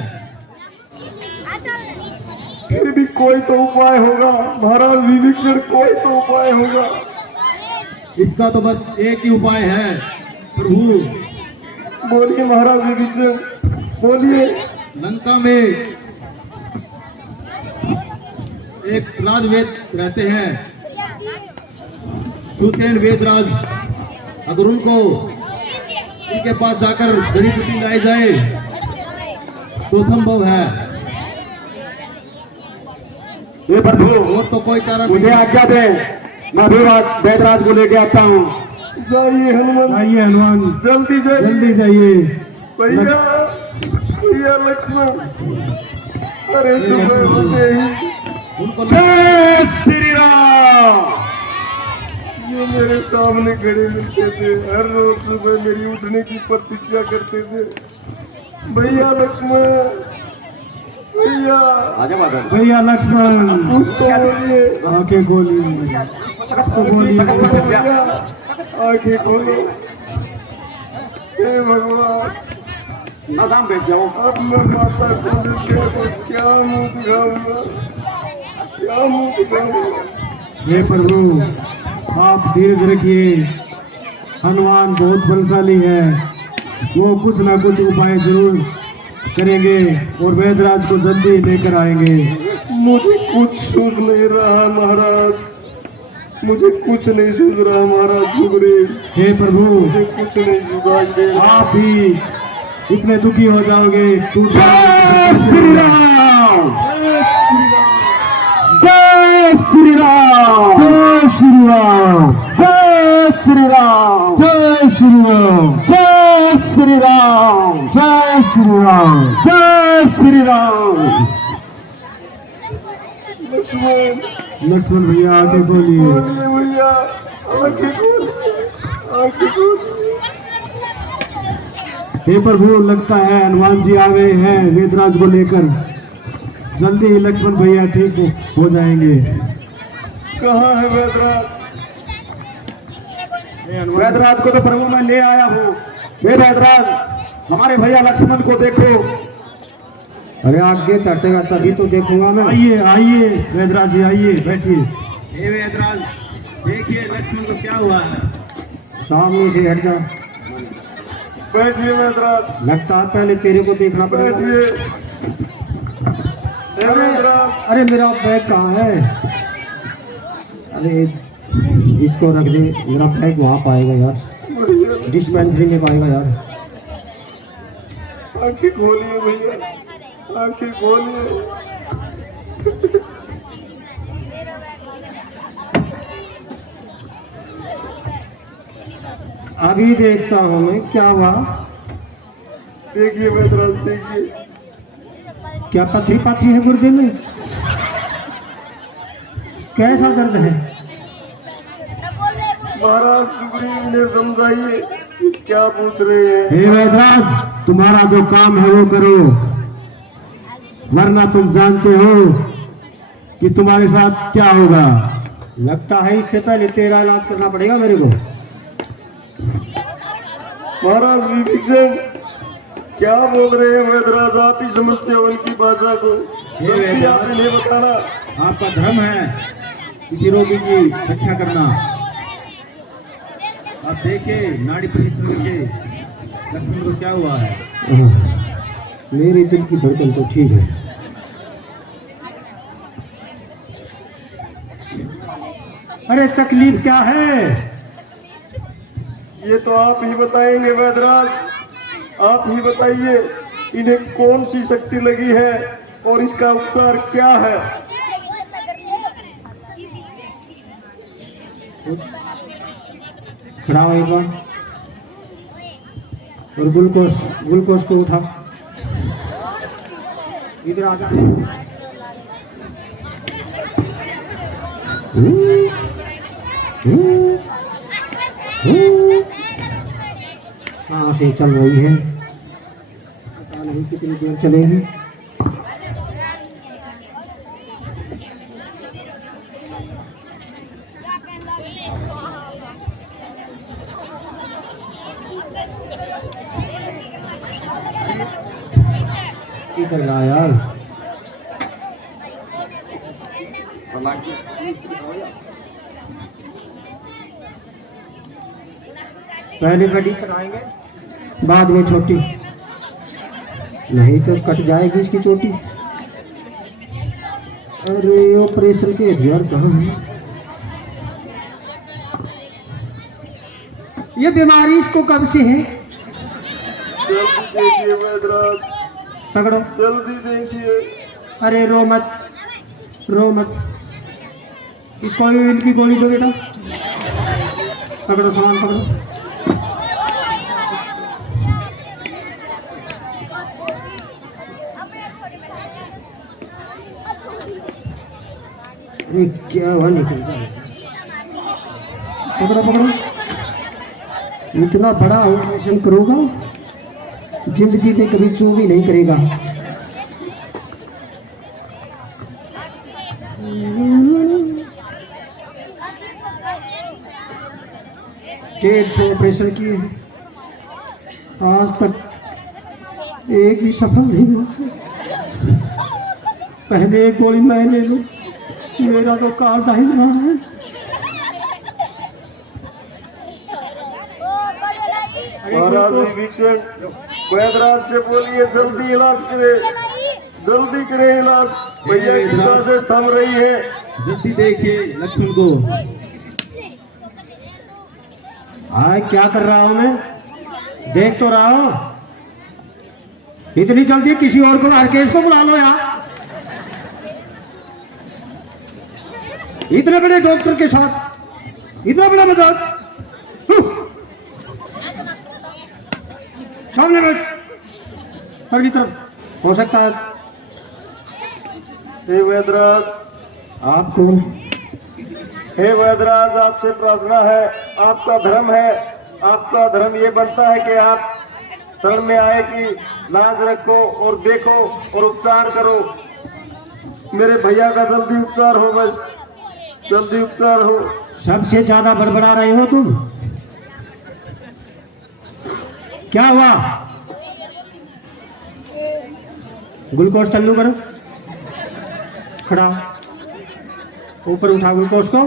फिर भी कोई तो उपाय होगा महाराज विभीषण, कोई तो उपाय होगा। इसका तो बस एक ही उपाय है प्रभु। बोलिए महाराज विभीषण, बोलिए। लंका में एक राजवेद रहते हैं, सुसेन वेदराज, अगर उनके पास जाकर जड़ी बूटी लाई जाए तो संभव है। ये प्रभु और तो कोई चारा मुझे आज्ञा दे, मैं भी वेदराज को लेके आता हूँ। जाइए हनुमान, आइए हनुमान, जल्दी जाइए। जल्दी जाइए। भैया, भैया लक्ष्मण, अरे सुबह होते ही उनको जय श्री राम। ये मेरे सामने खड़े मिलते थे, हर रोज सुबह मेरी उठने की प्रतीक्षा करते थे। भैया लक्ष्मण, भैया आजा माता। भैया लक्ष्मण, कुछ तो बोलिए, आंखें खोलिए, कुछ तो बोलिए। भैया आंखें खोलो। हे भगवान, ना दाम बैठ जाओ। अब मैं माता को देखे तो क्या मुंह दिखाऊंगा, क्या मुंह दिखाऊंगा। हे प्रभु, आप धीरज रखिए। हनुमान बहुत बलशाली है, वो कुछ ना कुछ उपाय जरूर करेंगे और वेदराज को जल्दी लेकर आएंगे। मुझे कुछ सूझ नहीं रहा महाराज, मुझे कुछ नहीं सूझ रहा महाराज सुग्रीव, हे प्रभु, मुझे कुछ नहीं सुझाई दे रहा। आप भी इतने दुखी हो जाओगे। जय श्री राम, जय श्री राम, जय श्री राम, जय श्री राम, जय श्री राम, जय श्री राम, जय श्री राम। जय श्री राम। लक्ष्मण, लक्ष्मण भैया आगे बोलिए। बोलिए भैया, आंखें खोलिए, आंखें खोलिए। हे प्रभु, लगता है हनुमान जी आ गए हैं वेदराज को लेकर। जल्दी ही लक्ष्मण भैया ठीक हो जाएंगे। कहाँ है वेदराज? वेदराज को तो प्रभु मैं ले आया हूँ। हे वेदराज, हमारे भैया लक्ष्मण को देखो। अरे आगे तटेगा तभी तो देखूंगा मैं। आइए आइए वेदराज जी, आइए बैठिए। हे वेदराज, देखिए लक्ष्मण को क्या हुआ है। सामने से हट जा। बैठिए वेदराज, लगता है पहले तेरे को देखना पड़ेगा। बैठिए। हे वेदराज, अरे मेरा बैग कहाँ है? अरे इसको रख दे, मेरा बैग वहाँ पाएगा यार, भैया डिस्पेंसरी में पाएगा यार। आंखें खोलिए भैया, आंखें खोलिए। अभी देखता हूँ मैं क्या हुआ। देखिए वेदराज, देखिए। क्या पथरी पथरी है गुर्दे में? कैसा दर्द है? महाराज सुग्रीव ने समझाइए, क्या पूछ रहे हैं? हे वैदराज, तुम्हारा जो काम है वो करो, वरना तुम जानते हो कि तुम्हारे साथ क्या होगा। लगता है इससे पहले तेरा इलाज करना पड़ेगा मेरे को। महाराज विभीषण, क्या बोल रहे हैं वेदराज? आप ही समझते हो उनकी भाषा को, हे गलती वेदराज। आपने नहीं बताना। आपका धर्म है किसी रोगी की रक्षा करना। आप देखिए नाड़ी परिश्रम के लक्ष्मण को क्या हुआ है। मेरे दिल की धड़कन तो ठीक है। अरे तकलीफ क्या है? ये तो आप ही बताएंगे वैद्यराज, आप ही बताइए इन्हें कौन सी शक्ति लगी है और इसका उपचार क्या है। खड़ा हो एक बार और ग्लूकोज को उठा, इधर आ जा। सांसें चल रही है, पता नहीं कितनी देर चलेगी। कर रहा यार, पहले गड्डी चलाएंगे बाद में छोटी, नहीं तो कट जाएगी इसकी चोटी। अरे ऑपरेशन के हथियार कहाँ है? ये बीमारी इसको कब से है? जल्दी देखिए वैद्यराज, पकड़ो, जल्दी देखिए। अरे रो मत, रो मत, इसको इनकी गोली दो बेटा। पकड़ो सामान पकड़ो। अरे क्या हुआ, निकल जाए। पकड़ो पकड़ो, इतना बड़ा ऑपरेशन करूंगा जिंदगी में कभी चू भी नहीं करेगा। डेढ़ सौ ऑपरेशन किए, आज तक एक भी सफल नहीं हुआ। पहले एक गोली मैं ले लूं, मेरा तो कार्ड ही रहा है। महाराज विभीषण, वैद्यराज से बोलिए जल्दी इलाज करे, जल्दी करे इलाज। भैया की सांसें थम रही है। जल्दी देखिए लक्ष्मण को। आए क्या कर रहा हूं मैं, देख तो रहा हूं। इतनी जल्दी किसी और को, हरकेश को बुला लो यार। इतने बड़े डॉक्टर के साथ इतना बड़ा मजाक। सामने बैठ, अगली तरफ हो सकता है। हे वैद्यराज, आप कौन? हे वैद्यराज, आपसे प्रार्थना है, आपका धर्म है, आपका धर्म ये बनता है कि आप शरण में आए कि लाज रखो और देखो और उपचार करो। मेरे भैया का जल्दी उपचार हो, बस जल्दी उपचार हो। सबसे ज्यादा बड़बड़ा रहे हो तुम। क्या हुआ? ग्लूकोज चालू करो, खड़ा, ऊपर उठा ग्लूकोज को।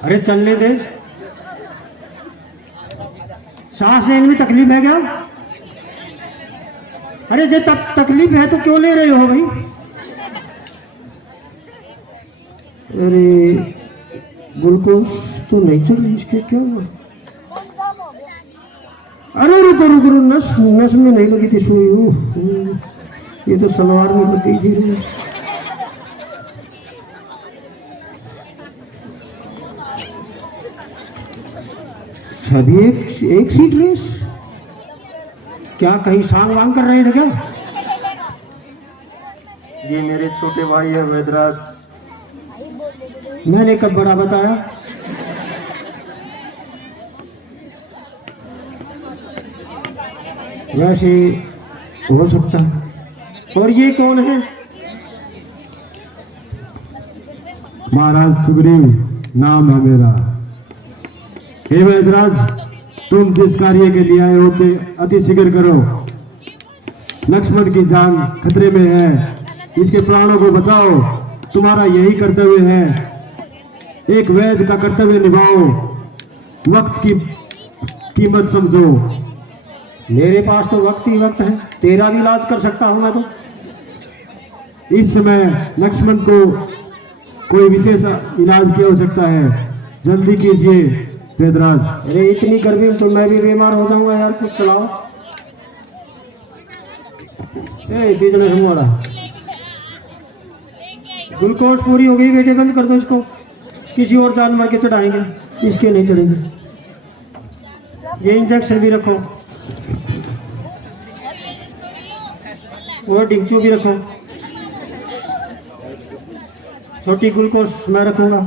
अरे चलने दे, सांस लेने में तकलीफ है क्या? अरे जब तकलीफ है तो क्यों ले रहे हो भाई? अरे ग्लूकोज तो नहीं चल रही इसके, क्या हुआ? अरे रुको रुको, नस नस में नहीं लगी थी सुई, ये तो सलवार में लग गई थी। सभी एक सी ड्रेस, क्या कहीं सांग वांग कर रहे थे क्या? ये मेरे छोटे भाई है वैद्यराज। मैंने कब बड़ा बताया? वैसे हो सकता है। और ये कौन है? महाराज सुग्रीव नाम है मेरा। हे वैदराज, तुम जिस कार्य के लिए आए होते अति शीघ्र करो। लक्ष्मण की जान खतरे में है, इसके प्राणों को बचाओ। तुम्हारा यही कर्तव्य है। एक वैद्य का कर्तव्य निभाओ, वक्त की कीमत समझो। मेरे पास तो वक्त ही वक्त है, तेरा भी इलाज कर सकता हूं मैं तो। इस समय लक्ष्मण को कोई विशेष इलाज की आवश्यकता है, जल्दी कीजिए वेदराज। अरे इतनी गर्मी में तो मैं भी बीमार हो जाऊंगा यार, कुछ चलाओ। बिजनेस मोड़ा, ग्लूकोज पूरी हो गई बेटे, बंद कर दो इसको। किसी और जानवर के चढ़ाएंगे, इसके नहीं चढ़ेंगे। ये इंजेक्शन भी रखो और डिंचू भी रखो। छोटी ग्लूकोज मैं रखूंगा।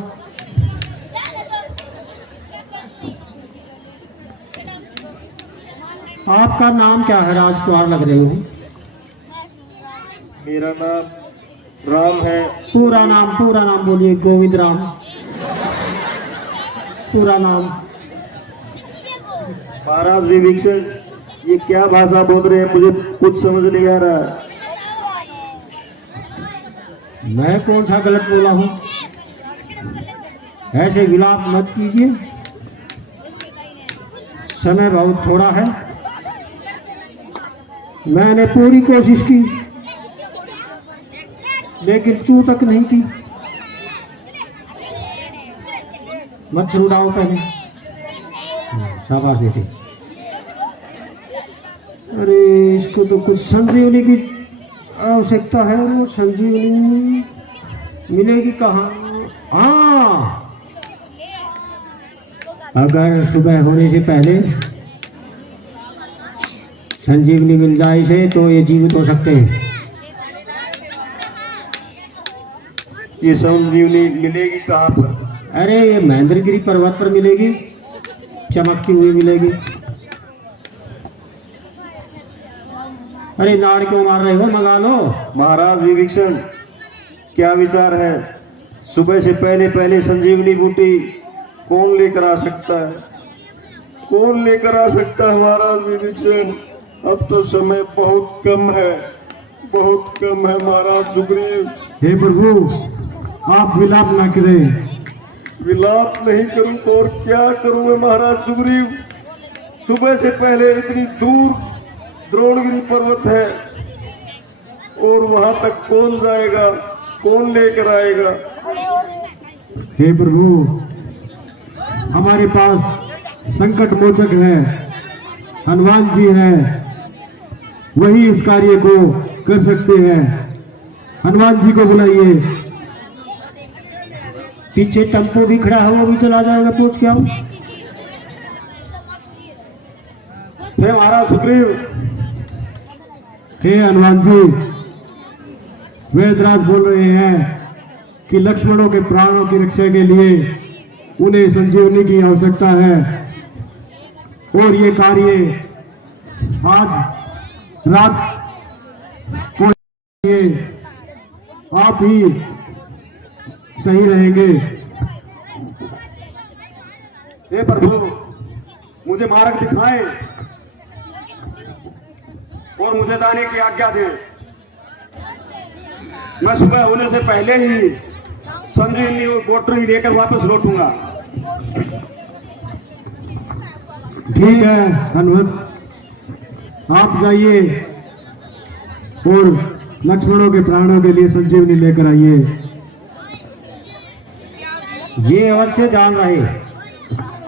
आपका नाम क्या है? राजकुमार लग रहे हो। मेरा नाम राम है। पूरा नाम बोलिए। गोविंद राम पूरा नाम। महाराज विभीषण, ये क्या भाषा बोल रहे हैं, मुझे कुछ समझ नहीं आ रहा है। मैं कौन सा गलत बोला हूँ? ऐसे विलाप मत कीजिए, समय बहुत थोड़ा है। मैंने पूरी कोशिश की लेकिन चू तक नहीं की। मच्छर उड़ाओ पहले। शाबाश बेटे। अरे इसको तो कुछ संजीवनी की आवश्यकता है। वो संजीवनी मिलेगी कहाँ? हाँ, अगर सुबह होने से पहले संजीवनी मिल जाए इसे तो ये जीवित हो सकते हैं। ये संजीवनी मिलेगी कहाँ पर? अरे ये महेंद्रगिरी पर्वत पर मिलेगी, चमकती हुई मिलेगी। अरे नाड़ क्यों मार रहे हो? मंगा लो। महाराज विभीषण, क्या विचार है? सुबह से पहले पहले संजीवनी बूटी कौन लेकर आ सकता है? कौन लेकर आ सकता है महाराज विभीषण? अब तो समय बहुत कम है, बहुत कम है महाराज सुग्रीव। हे प्रभु, आप विलाप ना करें। विलाप नहीं करूं तो और क्या करूं मैं महाराज सुग्रीव? सुबह से पहले इतनी दूर द्रोणगिरी पर्वत है और वहां तक कौन जाएगा, कौन लेकर आएगा? हे प्रभु, हमारे पास संकट मोचक है, हनुमान जी है, वही इस कार्य को कर सकते हैं। हनुमान जी को बुलाइए। पीछे टेम्पो भी खड़ा है, वो भी चला जाएगा। पूछ के आओ। हे महाराज सुग्रीव। हे हनुमान जी, वेदराज बोल रहे हैं कि लक्ष्मणों के प्राणों की रक्षा के लिए उन्हें संजीवनी की आवश्यकता है और ये कार्य आज रात को आप ही सही रहेंगे। हे प्रभु, मुझे मार्ग दिखाएं और मुझे जाने की आज्ञा दें। मैं सुबह होने से पहले ही संजीवनी और बोटरी लेकर वापस लौटूंगा। ठीक है हनुमत, आप जाइए और लक्ष्मणों के प्राणों के लिए संजीवनी लेकर आइए। ये अवश्य जान रहे,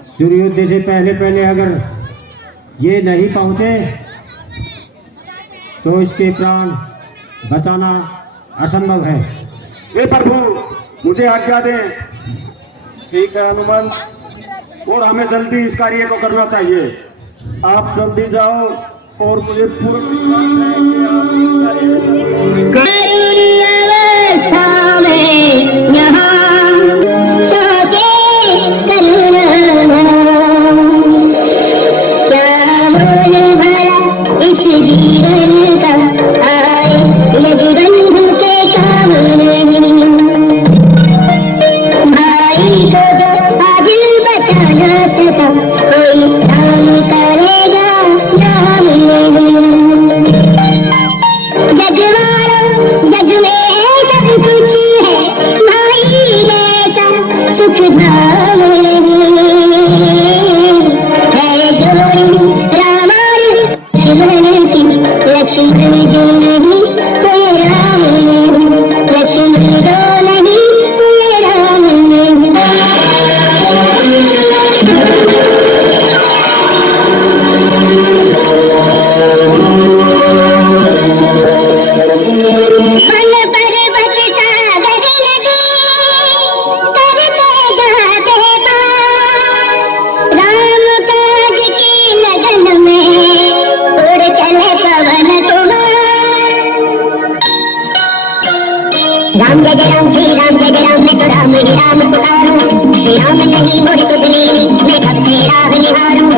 सूर्योदय से पहले पहले अगर ये नहीं पहुंचे तो इसके प्राण बचाना असंभव है। हे प्रभु, मुझे आज्ञा दें। ठीक है हनुमान, और हमें जल्दी इस कार्य को करना चाहिए। आप जल्दी जाओ और मुझे पूर्ण विश्वास है कि आप इस कार्य को करेंगे। करुणी अवस्था में यहाँ सोचे करुणा, क्या मोल भरा इस जीवन का, आए लगे बंधु के काम नहीं। भाई को जो आज बचा न सका, रामायण लक्ष्मण की लक्ष्मण जो नहीं कोई राम नहीं, लक्ष्मण जो नहीं कोई राम नहीं। राम जय जय राम श्री राम जय जय राम मैं तो राम ही राम पुकारूं, श्री राम नहीं मोर तुगली मैं कब से राह निहारूं।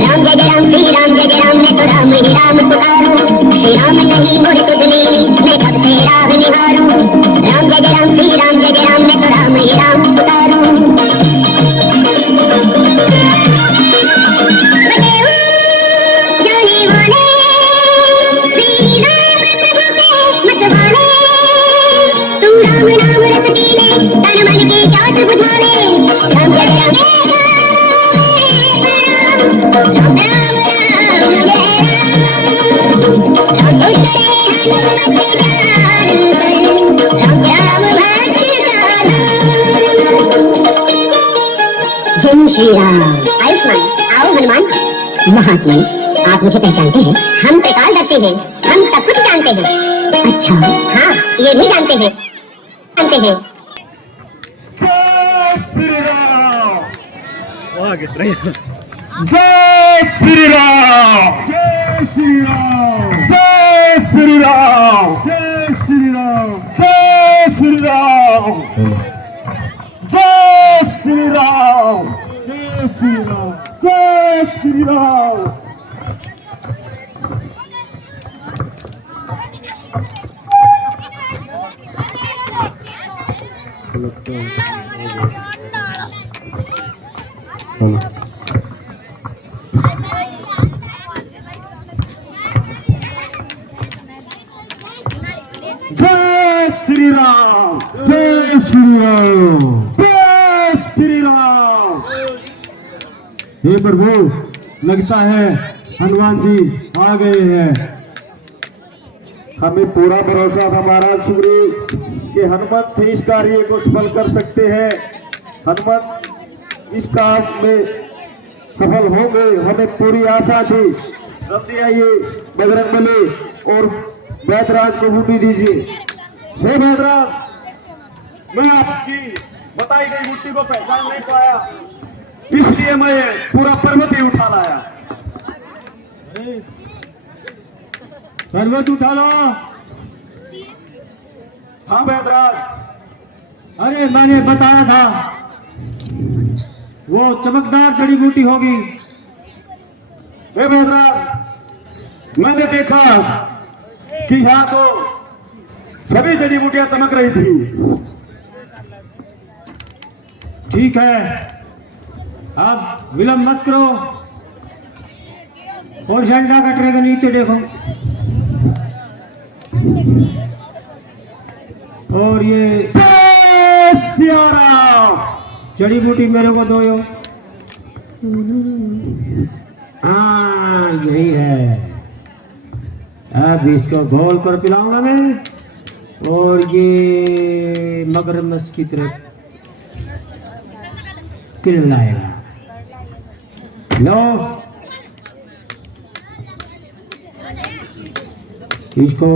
राम जय जय राम श्री राम जय जय राम मैं तो राम ही राम पुकारूं, श्री राम नहीं मोर तुगली मैं कब से राह निहारूं। राम जय जय राम श्री राम जय जय राम मैं तो राम ही राम पुकारूं। जाने वाले श्री राम मतवाले, तू राम नाम रस पीले तन मन की जात बुझा ले। राम जय राम राम राम जय राम, राम उतरे हनुमत जान, राम भक्त जय श्री राम। आयुष्मान आओ हनुमान। महात्मन आप मुझे पहचानते हैं? हम त्रिकालदर्शी हैं, हम सब कुछ जानते हैं। अच्छा हाँ ये भी जानते हैं, जानते हैं। जय श्री राम, जय श्री राम, जय श्री राम, जय श्री राम, जय श्री राम, जय श्री राम, जय श्री राम, जय श्री राम। जय श्री राम, जय श्री राम, जय श्री राम। हे प्रभु लगता है हनुमान जी आ गए हैं। हमें पूरा भरोसा था महाराज सुग्रीव कि हनुमंत इस कार्य को सफल कर सकते हैं। हनुमंत इस काम में सफल होंगे, हमें पूरी आशा थी। जल्दी आइए बजरंगबली और बैतराज को बूटी दीजिए। हे बैतराज, मैं आपकी बताई गई बूटी को पहचान नहीं पाया, इसलिए मैं पूरा पर्वत ही उठा लाया। पर्वत उठा लो। हाँ बैतराज। अरे मैंने बताया था वो चमकदार जड़ी बूटी होगी। हे बैतराज, मैंने देखा कि यहाँ तो सभी जड़ी बूटियां चमक रही थी। ठीक है अब विलंब मत करो और झंडा कटने के नीचे देखो और ये जय सिया राम। जड़ी बूटी मेरे को दो। हाँ यही है, अब इसको घोल कर पिलाऊंगा मैं और ये मगरमच्छ की तरह चिल्लाएगा। लो इसको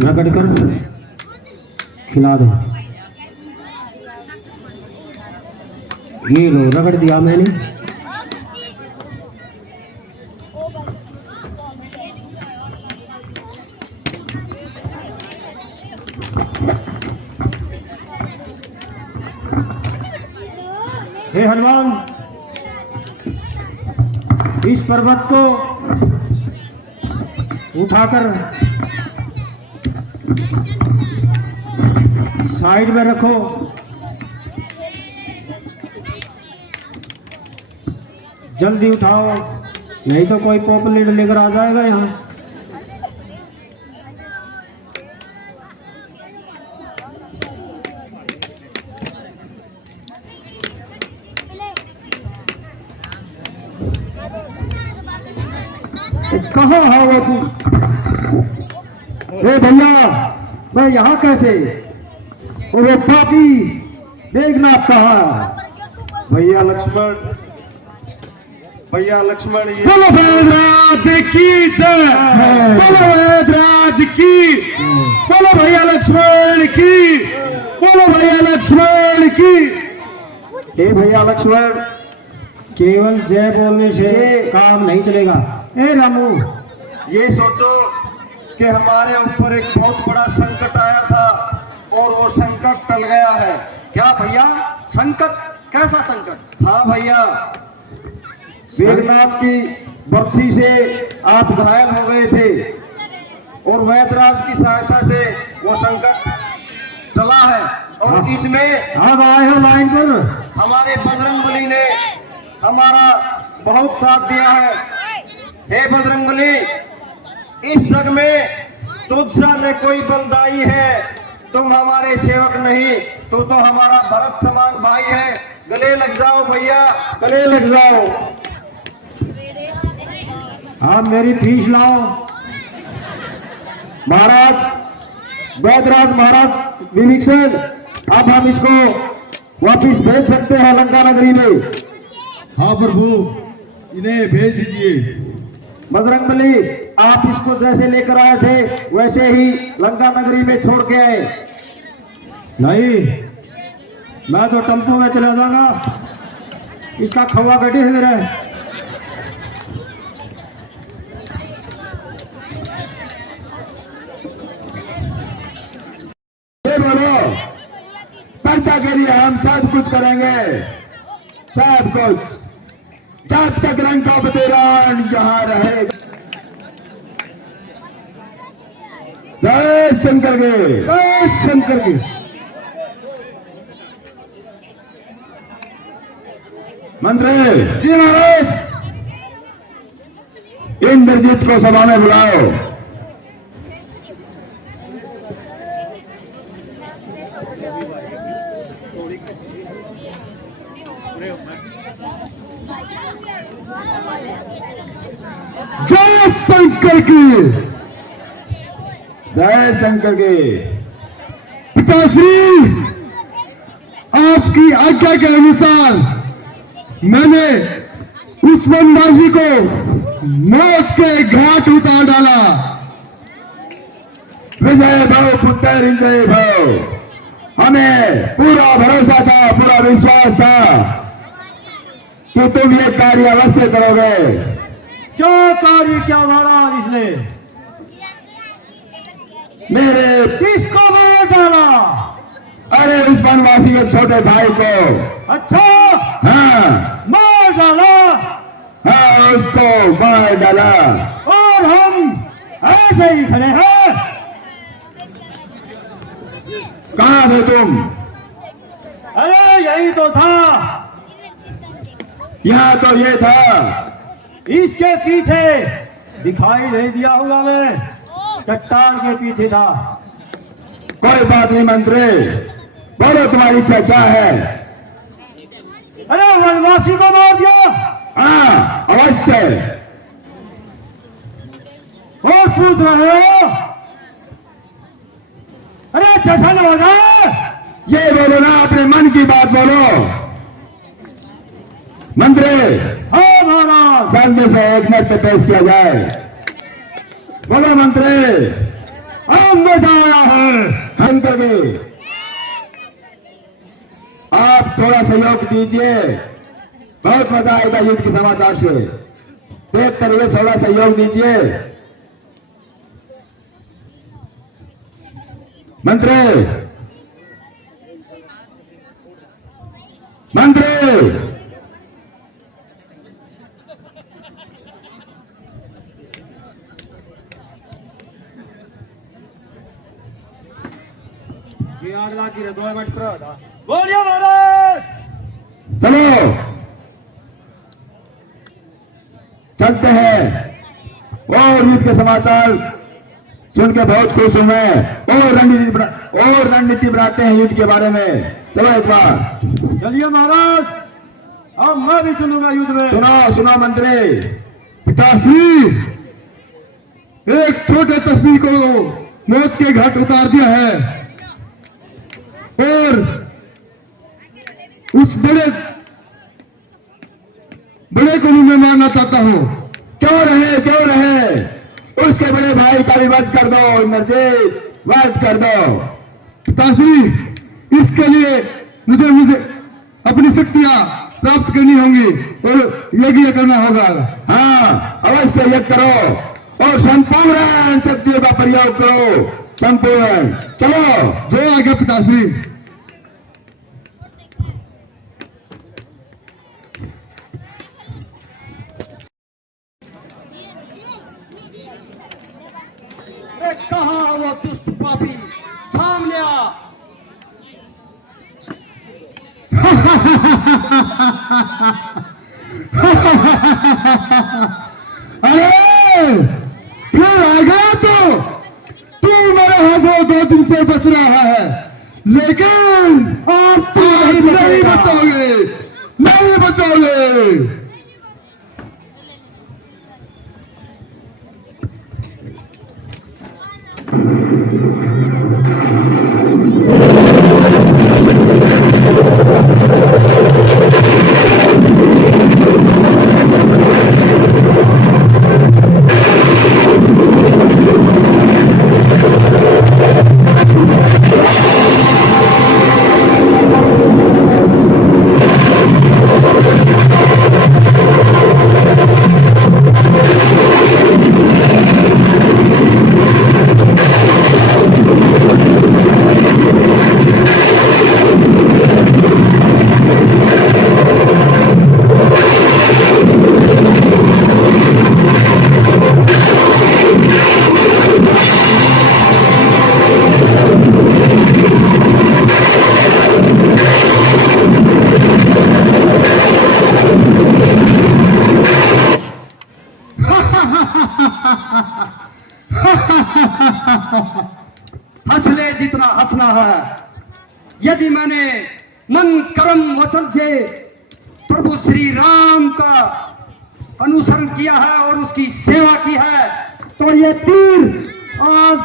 रगड़ कर खिला दो। ये लो रगड़ दिया मैंने। हे हनुमान, इस पर्वत को उठाकर साइड में रखो। जल्दी उठाओ, नहीं तो कोई पॉपुलेट लेकर आ जाएगा यहाँ। कहाँ है वो तू? ए भैया, मैं यहाँ कैसे? और वो पापी मेघनाथ कहाँ? भैया लक्ष्मण, भैया लक्ष्मण, ये बोलो भैद्राज की जय, बोलो भैद्राज की, बोलो भैया लक्ष्मण की, बोलो भैया लक्ष्मण की। हे भैया लक्ष्मण, केवल जय बोलने से काम नहीं चलेगा। ए रामू, ये सोचो कि हमारे ऊपर एक बहुत बड़ा संकट आया था और वो संकट टल गया है। क्या भैया संकट? कैसा संकट? हाँ भैया, मेघनाथ की बर्फी से आप घायल हो गए थे और वैद्यराज की सहायता से वो संकट टला है। और इसमें अब आए हो लाइन पर। हमारे बजरंगबली ने हमारा बहुत साथ दिया है। हे बजरंगबली, इस जग में तुझसा न कोई बलदाई है, तुम हमारे सेवक नहीं, तू तो हमारा भरत समान भाई है। गले लग जाओ भैया, गले लग जाओ। आप मेरी फीस लाओ। महाराज वैद्यराज, महाराज विभीषण, अब हम इसको वापिस भेज सकते हैं लंका नगरी में। हाँ प्रभु, इन्हें भेज दीजिए। बजरंगबली, आप इसको जैसे लेकर आए थे वैसे ही लंका नगरी में छोड़ के आए। नहीं, मैं तो टेम्पो में चला जाऊंगा। इसका खवा गड्ढे है मेरा। ये बोलो, पर्चा के लिए हम सब कुछ करेंगे, सब कुछ, जब तक लंकापति रावण यहाँ रहे। जय शंकर के, जय शंकर के। मंत्री जी महाराज, इंद्रजीत को सभा में बुलाओ। जय शंकर की, जय शंकर के। पिताश्री, आपकी आज्ञा के अनुसार मैंने उस वनवासी को मौत के घाट उतार डाला। विजय भव पुत्र विजय भव। हमें पूरा भरोसा था, पूरा विश्वास था कि तुम ये कार्य अवश्य करोगे। क्या कार्य किया महाराज इसने? मेरे, किसको मार डाला? अरे उस वनवासी के छोटे भाई को। अच्छा, हाँ मार डाला। हाँ, उसको मार डाला। और हम ऐसे ही खड़े हैं। कहाँ थे तुम? अरे यही तो था। यहाँ तो ये था। इसके पीछे दिखाई नहीं दिया होगा, मैं चट्टान के पीछे था। कोई बात नहीं मंत्री, बोलो तुम्हारी इच्छा क्या है? अरे वनवासी को मार दिया। हाँ अवश्य। और पूछ रहे हो? अरे जश्न हो जाए। ये बोलो ना, अपने मन की बात बोलो। मंत्री, हाँ महाराज। जल्दी से एक नृत्य पेश किया जाए। बोलो मंत्री। हम मजा आया है। शंकर जी, आप थोड़ा सहयोग दीजिए, बहुत मजा आएगा युद्ध के समाचार से। देख कर ये थोड़ा सहयोग दीजिए। मंत्री, मंत्री, बोलिए महाराज। चलो चलते हैं। और युद्ध के समाचार सुन के बहुत खुश हूं मैं। और रणनीति बनाते हैं युद्ध के बारे में। चलो एक बार चलिए महाराज, अब मैं भी चलूंगा युद्ध में। सुनो सुनो मंत्री। पिताश्री, एक छोटे तस्वीर को मौत के घाट उतार दिया है और उस बड़े को भी मैं मानना चाहता हूं। क्यों रहे उसके बड़े भाई का भी वध कर दो इंद्रजीत, वध कर दो। पिताश्री, इसके लिए मुझे अपनी शक्तियां प्राप्त करनी होंगी और यज्ञ करना होगा। हाँ, अवश्य यज्ञ करो और संपूर्ण शक्तियों का प्रयोग करो, संपूर्ण। चलो, जो आगे पिताश्री। कहाँ वो दुष्ट पापी, सामने आ। अरे फिर आ गया तू मेरे हाथों 2 दिन से बच रहा है, लेकिन आज तू नहीं बचोगे। हंस ले जितना हंसना है। यदि मैंने मन कर्म वचन से प्रभु श्री राम का अनुसरण किया है और उसकी सेवा की है, तो ये तीर आज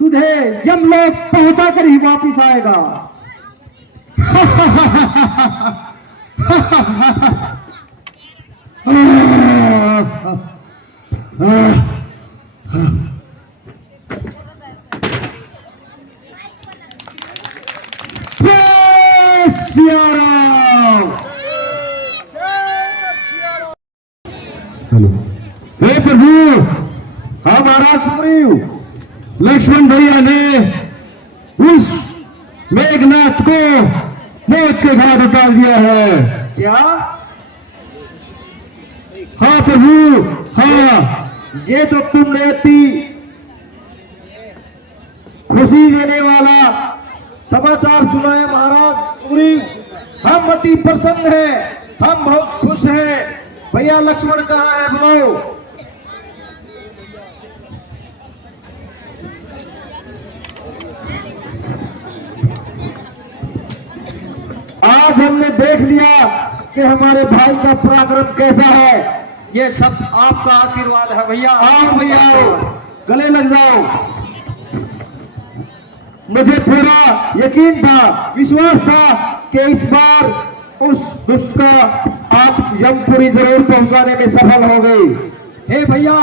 तुझे यमलोक पहुंचा कर ही वापिस आएगा। जय सिया राम। हे प्रभु, हमारा सुग्रीव लक्ष्मण भैया ने उस मेघनाथ को मौत के घाट उतार दिया है। क्या? हाँ प्रभु, हाँ। ये तो तुमने इतनी खुशी देने वाला समाचार सुनाया महाराज सुग्रीव। हम अति प्रसन्न हैं, हम बहुत खुश हैं। भैया लक्ष्मण कहाँ है, बुलाओ। आज हमने देख लिया कि हमारे भाई का पराक्रम कैसा है। ये सब आपका आशीर्वाद है भैया। आओ भैया, आओ, गले लग जाओ। मुझे पूरा यकीन था, विश्वास था कि इस बार उस दुष्ट का आप यमपुरी जरूर पहुंचाने में सफल हो गई। हे भैया,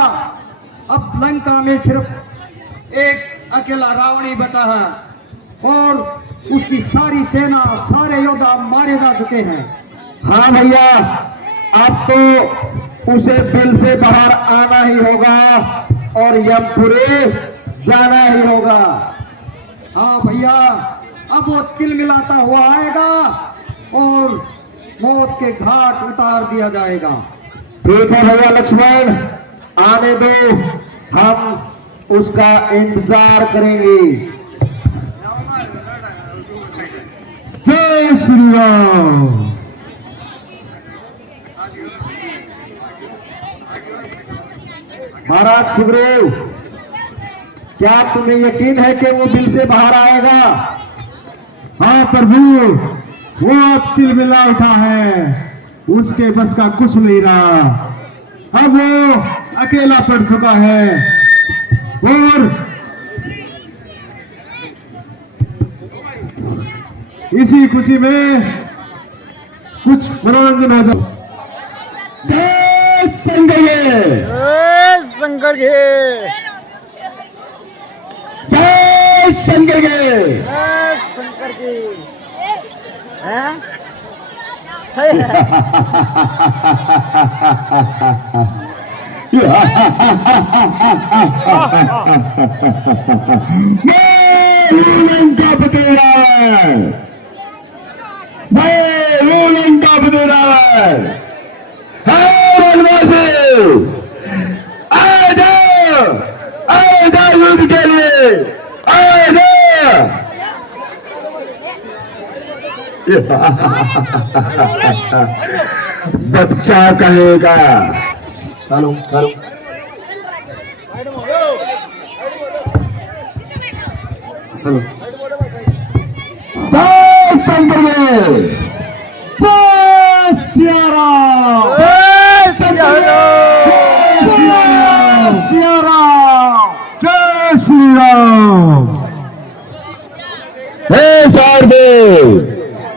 अब लंका में सिर्फ एक अकेला रावण ही बचा है और उसकी सारी सेना, सारे योद्धा मारे जा चुके हैं। हाँ भैया, अब तो उसे दिल से बाहर आना ही होगा और यमपुरी जाना ही होगा। हाँ भैया, अब वो तिल मिलाता हुआ आएगा और मौत के घाट उतार दिया जाएगा। ठीक है भैया लक्ष्मण, आने दो, हम उसका इंतजार करेंगे। जय श्री राम। महाराज सुग्रीव, क्या तुम्हें यकीन है कि वो बिल से बाहर आएगा? हाँ प्रभु, वो अब तिल मिला उठा है, उसके बस का कुछ नहीं रहा। अब वो अकेला पड़ चुका है। और इसी खुशी में कुछ मनोरंजन हो जाए। जय शंकर के जय शंकर के लंका पति रावण, मैं लंका पति रावण, आ जाओ युद्ध के लिए, आ जाओ। बच्चा कहेगा हेलो हेलो हेलो जय शंकर देव, जय सिया राम, जय शंकर देव, सिया राम, जय श्री राम। हे शारदेव,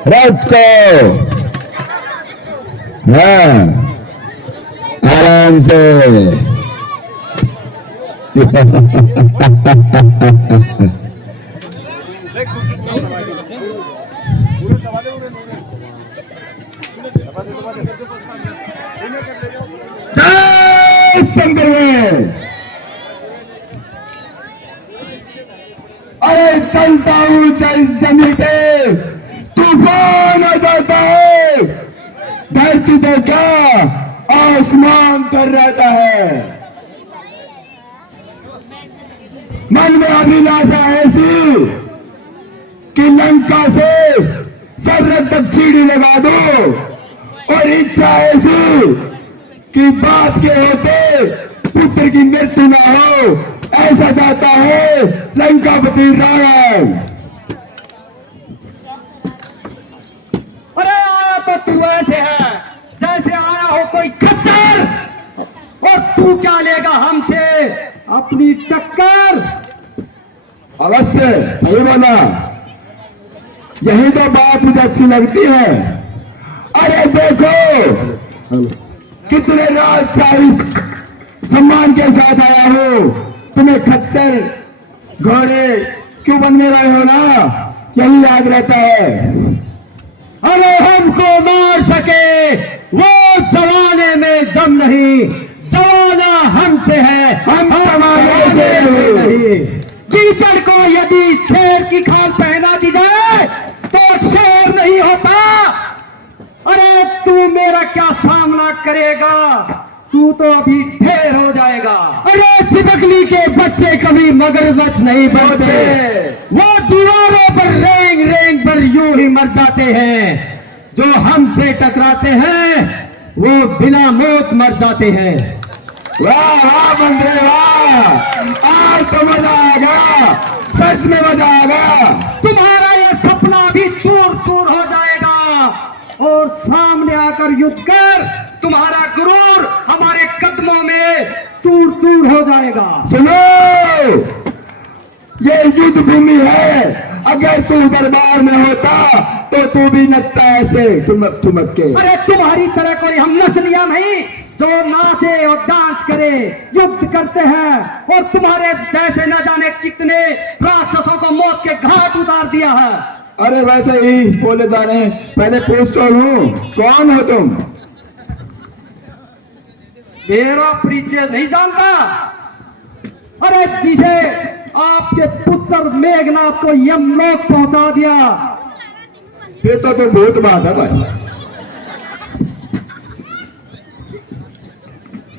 रथ को हाँ आराम से जय शंकर देव। अरे चलता हूँ जमीन पे तूफान आ जाता है, धरती तो क्या आसमान पर रहता है। मन में अभिलाषा ऐसी कि लंका से सरहद तक सीढ़ी लगा दो, और इच्छा ऐसी कि बाप के होते पुत्र की मृत्यु न हो, ऐसा चाहता है लंकापति रावण। अरे आया तो तू ऐसे है जैसे आया हो कोई खच्चर, और तू क्या लेगा हमसे अपनी टक्कर। अवश्य सही बोला, यही तो बात मुझे अच्छी लगती है। अरे देखो कितने राजशाही सम्मान के साथ आया हो, तुम्हें खच्चर घोड़े क्यों बन में रहे हो ना, यही याद रहता है। अरे हमको मार सके वो जवाने में दम नहीं, जवाना हमसे है, हम जवाने से नहीं। कीचड़ को यदि शेर की खाल पहना दी जाए तो शेर नहीं होता। अरे तू मेरा क्या सामना करेगा, तू तो अभी ढेर हो जाएगा। अरे चिपकली के बच्चे कभी मगरमच्छ नहीं बनते, वो दीवारों पर रेंग रेंग पर यूं ही मर जाते हैं। जो हमसे टकराते हैं वो बिना मौत मर जाते हैं। वाह वाह मंत्री वाह, आज तो मजा आएगा, सच में मजा आएगा। तुम्हारा यह सपना भी चूर चूर हो जाएगा, और सामने आकर युद्ध कर तुम्हारा गुरूर हमारे कदमों में चूर चूर हो जाएगा। सुनो, ये युद्ध भूमि है, अगर तू दरबार में होता तो तू भी नचता ऐसे ठुमक ठुमक के। अरे तुम्हारी तरह कोई हम नस्लियां नहीं जो नाचे और डांस करे, युद्ध करते हैं, और तुम्हारे जैसे न जाने कितने राक्षसों को मौत के घाट उतार दिया है। अरे वैसे ही बोले जा रहे हैं, पहले पूछ तो लूं, कौन हो तुम? मेरा परिचय नहीं जानता? अरे जिसे आपके पुत्र मेघनाथ को यमलोक पहुंचा दिया। फिर तो बहुत बात है भाई।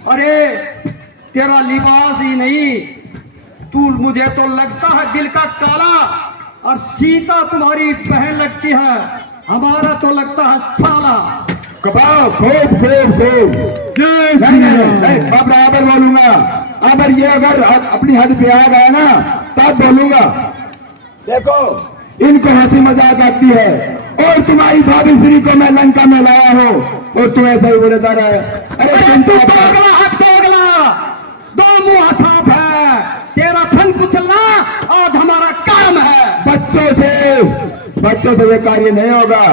अरे तेरा लिबास ही नहीं, तू मुझे तो लगता है दिल का काला, और सीता तुम्हारी बहन लगती है, हमारा तो लगता है साला। कपाओ खूब खूब खूब। नहीं, अब बराबर बोलूंगा, अगर ये अगर अपनी हद पे आ गया ना तब बोलूंगा। देखो इनको हंसी मजाक आती है, और तुम्हारी भाभी श्री को मैं लंका में लाया हूँ और तू ऐसा ही बोले जा रहा है। अरे तुम तो दोगला, दो मुंह सांप है, तेरा बच्चों से ये कार्य नहीं होगा।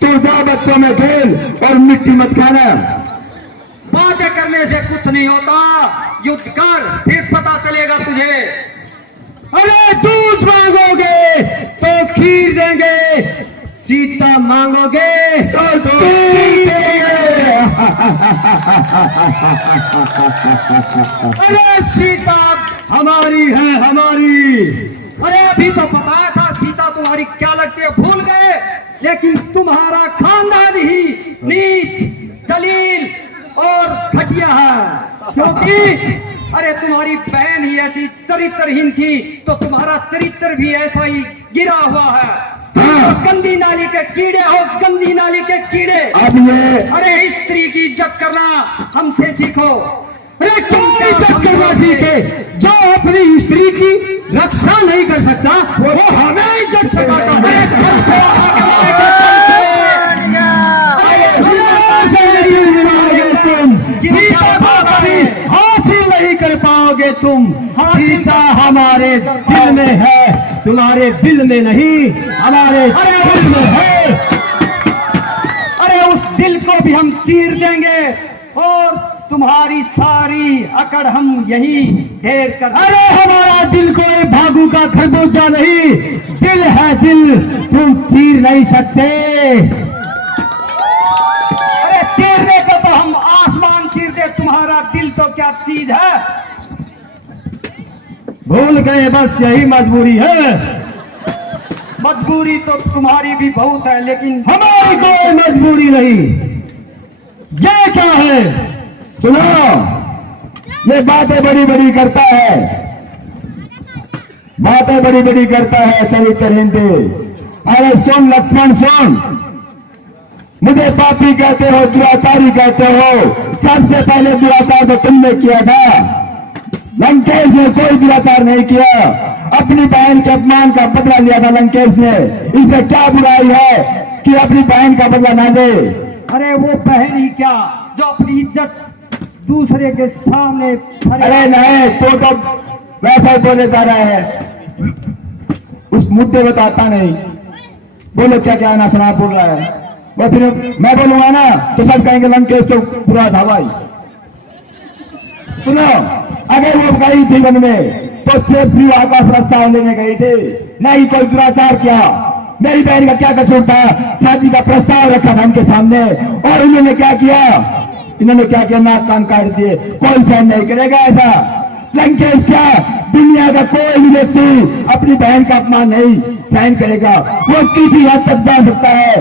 तू जा बच्चों में खेल और मिट्टी मत खाना। बातें करने से कुछ नहीं होता, युद्ध कर, फिर पता चलेगा तुझे। अरे दूध मांगोगे तो खीर देंगे, सीता मांगोगे तो तीर देंगे। अरे सीता हमारी है, हमारी। अरे अभी तो बताया था सीता तुम्हारी क्या लगती है, भूल गए? लेकिन तुम्हारा खानदान ही नीच, जलील और घटिया है, क्योंकि अरे तुम्हारी बहन ही ऐसी चरित्रहीन थी, तो तुम्हारा चरित्र भी ऐसा ही गिरा हुआ है। हाँ। गंदी नाली के कीड़े हो, गंदी नाली के कीड़े। अब ये अरे स्त्री की इज्जत करना हमसे सीखो। अरे क्यों इज्जत करना सीखे? जो अपनी स्त्री की रक्षा नहीं कर सकता वो हमें इज्जत सिखाता है। हासिल नहीं कर पाओगे तुम। सीता हमारे दिल में है, तुम्हारे दिल में नहीं, हमारे दिल में है। अरे उस दिल को भी हम चीर देंगे और तुम्हारी सारी अकड़ हम यही ढेर कर। अरे हमारा दिल कोई भागू का खरबूजा नहीं, दिल है दिल, तुम चीर नहीं सकते। अरे चीरने को तो हम आसमान चीर दे, तुम्हारा दिल तो क्या चीज है? भूल गए बस यही मजबूरी है। मजबूरी तो तुम्हारी भी बहुत है, लेकिन हमारी कोई मजबूरी नहीं। ये क्या है? सुनो, ये बातें बड़ी बड़ी करता है, बातें बड़ी बड़ी करता है चरित्रहीन थे। अरे सुन लक्ष्मण सुन, मुझे पापी कहते हो, दुराचारी कहते हो। सबसे पहले दुराचार तो तुमने किया था। लंकेश ने कोई दुराचार नहीं किया, अपनी बहन के अपमान का बदला लिया था लंकेश ने। इसे क्या बुराई है कि अपनी बहन का बदला ना ले? अरे वो बहन ही क्या जो अपनी इज्जत दूसरे के सामने अरे नहीं, तो वैसा ही बोले जा रहा है, उस मुद्दे को तो आता नहीं। बोलो क्या क्या ना सुना बोल रहा है। वो फिर मैं बोलूंगा ना तो सब कहेंगे लंकेश तो बुरा था भाई। सुनो, अगर वो गई थी वन में तो सिर्फ विवाह का प्रस्ताव लेने गई थी, नहीं कोई दुराचार किया। मेरी बहन का क्या कसूर था? शादी का प्रस्ताव रखा था उनके सामने और उन्होंने क्या किया? इन्होंने क्या किया? नाक कान काट दिए। कोई सहन नहीं करेगा ऐसा। लंकेश क्या, दुनिया का कोई भी व्यक्ति अपनी बहन का अपमान नहीं सहन करेगा। वो किसी हद तक जा सकता है,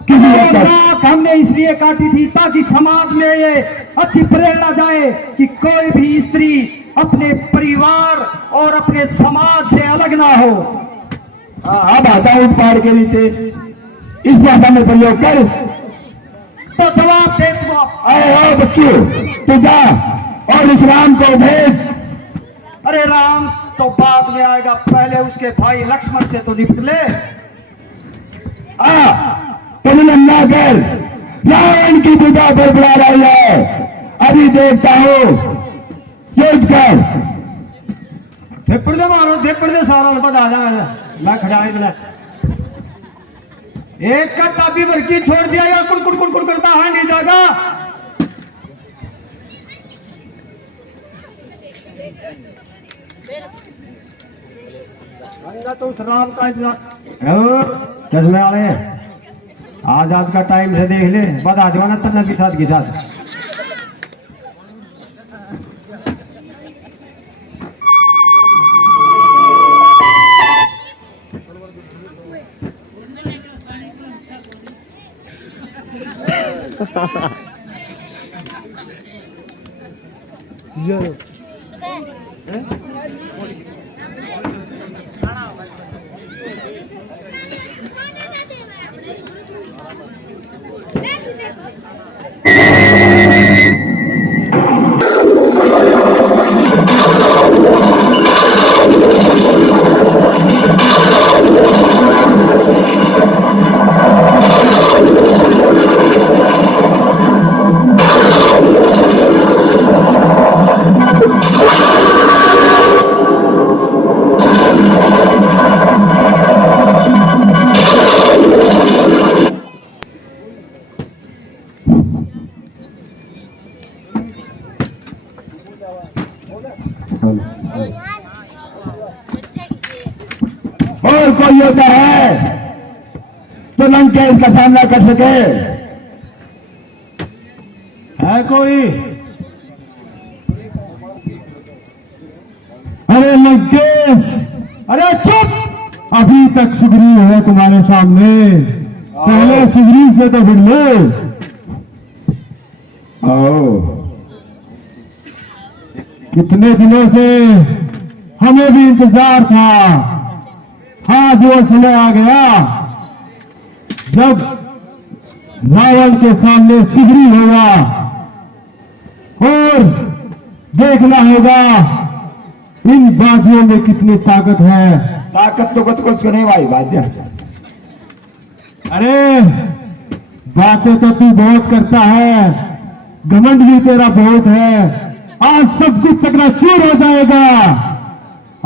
किसी हद तक। नाक हमने इसलिए काटी थी ताकि समाज में ये अच्छी प्रेरणा जाए कि कोई भी स्त्री अपने परिवार और अपने समाज से अलग ना हो। अब आता हूं पहाड़ के नीचे, इस भाषा में प्रयोग कर। तो जवाब दे तुम। अरे ओ बच्चू, तू जा और उस राम को भेज। अरे राम तो बाद में आएगा, पहले उसके भाई लक्ष्मण से तो निपट ले। तुम ना कर, रावण की पूजा पर बुला रही है। अभी देखता हूं, युद्ध कर। थेपड़ दे मारो, थेपड़ दे सारा बता जाएगा। मैं खड़ा इधर एक का काफी वर्की छोड़ दिया या कुड़ कुड़ कुड़ करता है नहीं जाएगा। तो उस राम का इंतजार। चश्मे वाले आज का टाइम से देख ले, बता दो ना तन्ना के साथ। और कोई होता है तो लंकेश का सामना कर सके? है कोई? अरे लंकेश, अरे चुप! अभी तक सुग्रीव है तुम्हारे सामने, पहले सुग्रीव से तो भिड़ लो। आओ, कितने दिनों से हमें भी इंतजार था, आज वो समय आ गया जब रावण के सामने सुग्रीव होगा और देखना होगा इन बाजियों में कितनी ताकत है। ताकत तो कुछ नहीं भाई बाजा। अरे बातें तो तू बहुत करता है, घमंड भी तेरा बहुत है, आज सब कुछ चकनाचूर हो जाएगा।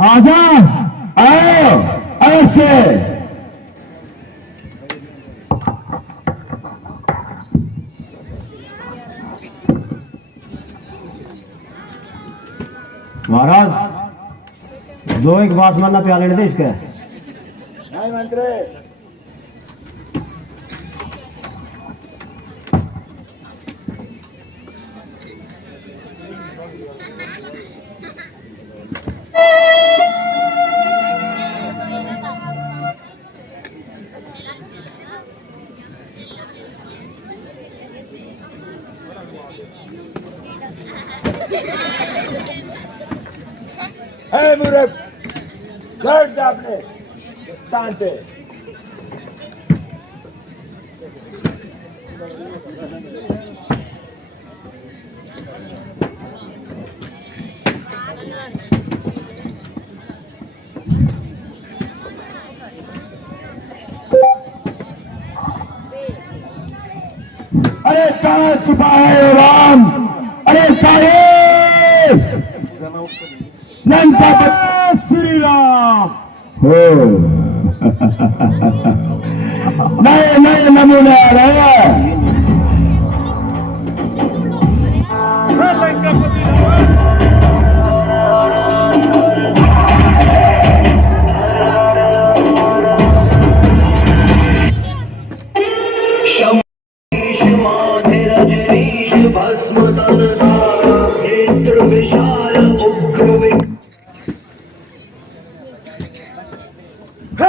आजा, आओ ऐसे। महाराज जो एक बास मानना प्याले ने देश का मूर्ख, लौट जा अपने स्थान पे। अरे कहाँ छुपा है राम? अरे साहेब लंका पर श्री राम। हो नए नए नमूने आ रहे हैं।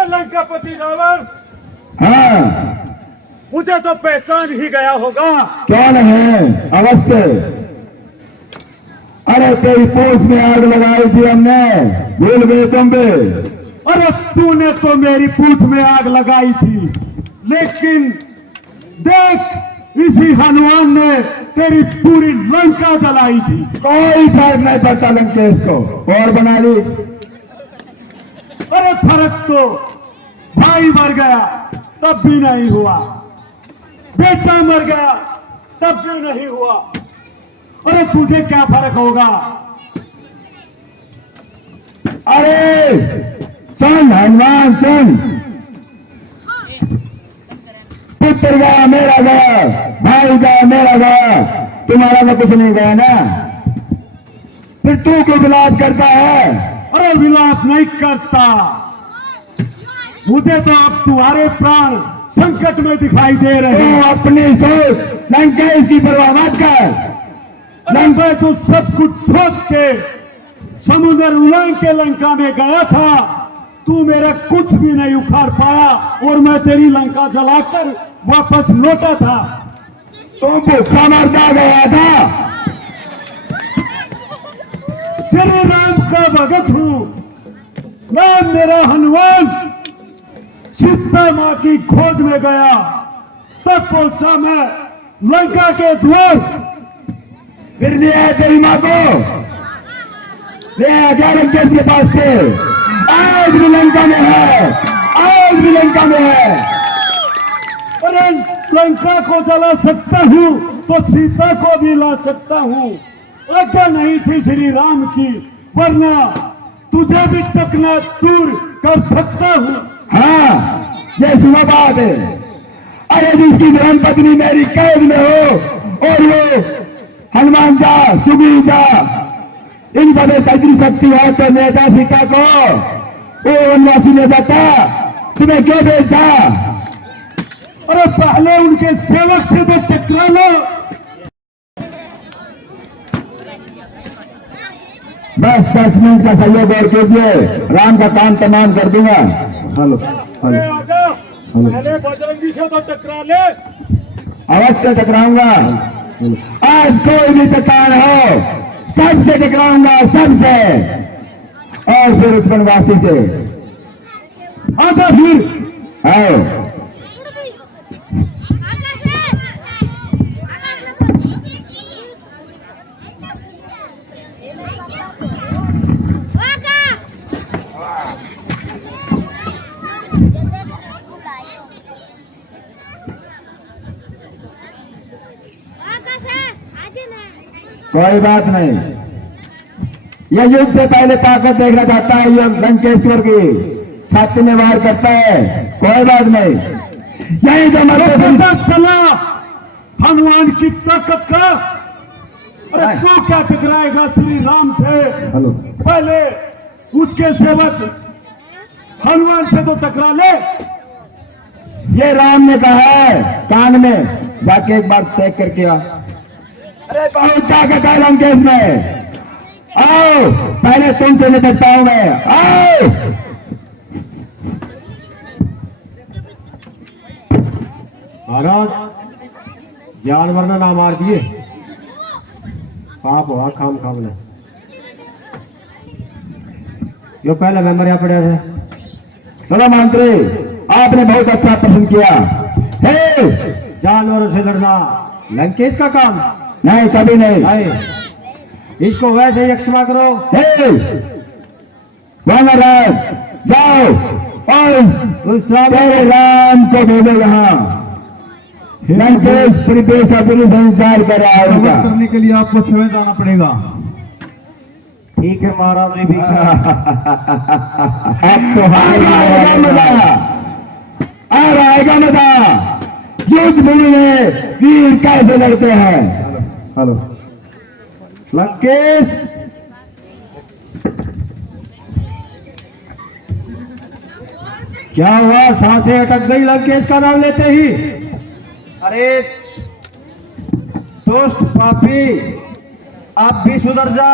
लंकापति रावण, हाँ, मुझे तो पहचान ही गया होगा। कौन है? अवश्य। अरे तेरी पूछ में आग लगाई थी हमने, भूल गए तुम भी? अरे तूने तो मेरी पूछ में आग लगाई थी, लेकिन देख इसी हनुमान ने तेरी पूरी लंका जलाई थी। कोई फर्क नहीं पड़ता लंकेश को, और बना ली। अरे फर्क तो भाई मर गया तब भी नहीं हुआ, बेटा मर गया तब भी नहीं हुआ। अरे तुझे क्या फर्क होगा? अरे सुन हनुमान सुन, पुत्र गया मेरा गया, भाई गया मेरा गया, तुम्हारा तो कुछ नहीं गया ना, फिर तू क्यों विलाप करता है? अरे विलाप नहीं करता, मुझे तो अब तुम्हारे प्राण संकट में दिखाई दे रहे तू हैं। अपनी सोच लंकेश की परवाह मत कर। लंका तो सब कुछ सोच के समुद्र उलांग के लंका में गया था, तू मेरा कुछ भी नहीं उखाड़ पाया और मैं तेरी लंका जलाकर वापस लौटा था। तुम भूखा मरता गया था। श्री राम का भगत हूं, नाम मेरा हनुमान। सीता मां की खोज में गया, तब पहुंचा मैं लंका के द्वार। फिर ले आया तेरी माँ को, ले आया क्या लंकेश के पास थे? आज भी लंका में है, आज भी लंका में है। अरे लंका को जला सकता हूं तो सीता को भी ला सकता हूं। आज्ञा नहीं थी श्री राम की, वरना तुझे भी चकनाचूर कर सकता हूं। हाँ, ये सुना बात है। अरे जिसकी धर्म पत्नी मेरी कैद में हो और वो हनुमान जा सुग्रीव जा इन सब इतनी शक्ति है तो नेता सीता को वो वनवासी ले जाता, तुम्हें क्यों भेजता? अरे पहले उनके सेवक से तो टकरा लो। बस 10 मिनट का सहयोग और कीजिए, राम का काम तमाम कर दूंगा। हेलो हेलो पहले बजरंगी से तो टकरा ले। अवश्य टकराऊंगा। आज कोई भी चट्टान हो, सबसे टकराऊंगा, सबसे। और फिर उस वनवासी से। आजा फिर आओ। कोई बात नहीं, यह युद्ध से पहले ताकत देखना चाहता है, यह लंकेश्वर की छाती में वार करता है। कोई बात नहीं, यही जो पता चला हनुमान की ताकत का। अरे तो क्या टकराएगा श्री राम से? हेलो पहले उसके सेवक हनुमान से तो टकरा ले। ये राम ने कहा है कान में, जाके एक बार चेक करके आ। अरे बहुत ताकत है लंकेश में, आओ पहले तुमसे निपटता हूं मैं, आओ। महाराज जानवर ना मार दिए, पाप हुआ खाम खाम ने। यो पहले मेंबर यहाँ पड़े थे। चलो मंत्री, आपने बहुत अच्छा प्रश्न किया। हे, जानवरों से लड़ना लंकेश का काम नहीं, कभी नहीं। नहीं, इसको वैसे ही क्षमा करो। हे, वानरराज, जाओ और उस राम राम को भेजो यहाँ। लंकेश पूरी संचार कर रहा है उनका। करने के लिए आपको स्वयं जाना पड़ेगा। ठीक है महाराज जी, भिक्षा अब तो आएगा मजा, अब आएगा मजा। युद्ध भूमि में वीर कैसे लड़ते हैं। हेलो लंकेश, क्या हुआ? सांसें अटक गई लंकेश का नाम लेते ही। अरे दोस्त पापी, आप भी सुधर जा।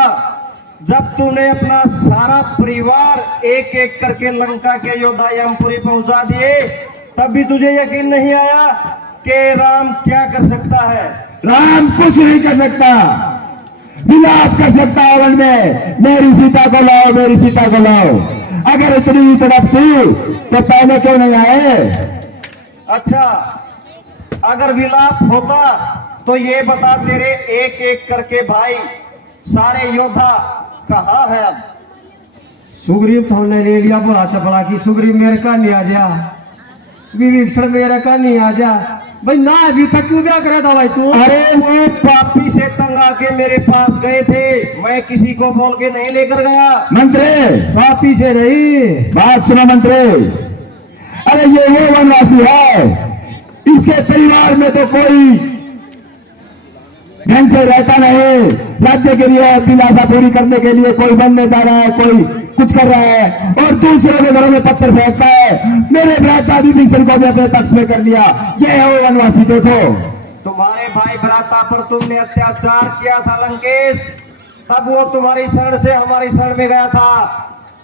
जब तूने अपना सारा परिवार एक एक करके लंका के योद्धा यमपुरी पहुंचा दिए, तब भी तुझे यकीन नहीं आया कि राम क्या कर सकता है। राम कुछ नहीं कर सकता, विलाप कर सकता है वन में, मेरी सीता को लाओ, मेरी सीता को लाओ। अगर इतनी तरफ थी तो पहले क्यों नहीं आए? अच्छा, अगर विलाप होता तो ये बता, तेरे एक एक करके भाई सारे योद्धा कहाँ है अब? सुग्रीव तो हमने ले लिया बुढ़ा चपड़ा की। सुग्रीव मेरे का नहीं आ जा, विभीषण मेरे का नहीं आ जा। भाई ना अभी तक क्यों क्या करे था भाई तू? अरे वो पापी से तंग आके मेरे पास गए थे, मैं किसी को बोल के नहीं लेकर गया। मंत्री, पापी से नहीं, बात सुनो मंत्री। अरे ये वो वनवासी है, इसके परिवार में तो कोई ढंग से रहता नहीं। राज्य के लिए अभिलाषा पूरी करने के लिए कोई बनने जा रहा है, कोई कुछ कर रहा है, और दूसरों के घरों में पत्थर फेंकता है। मेरे भ्राता विभीषण को भी अपने पक्ष में कर लिया। ये है वो वनवासी। देखो, तुम्हारे भाई भ्राता पर तुमने अत्याचार किया था लंकेश, तब वो तुम्हारी शरण से हमारी शरण में गया था।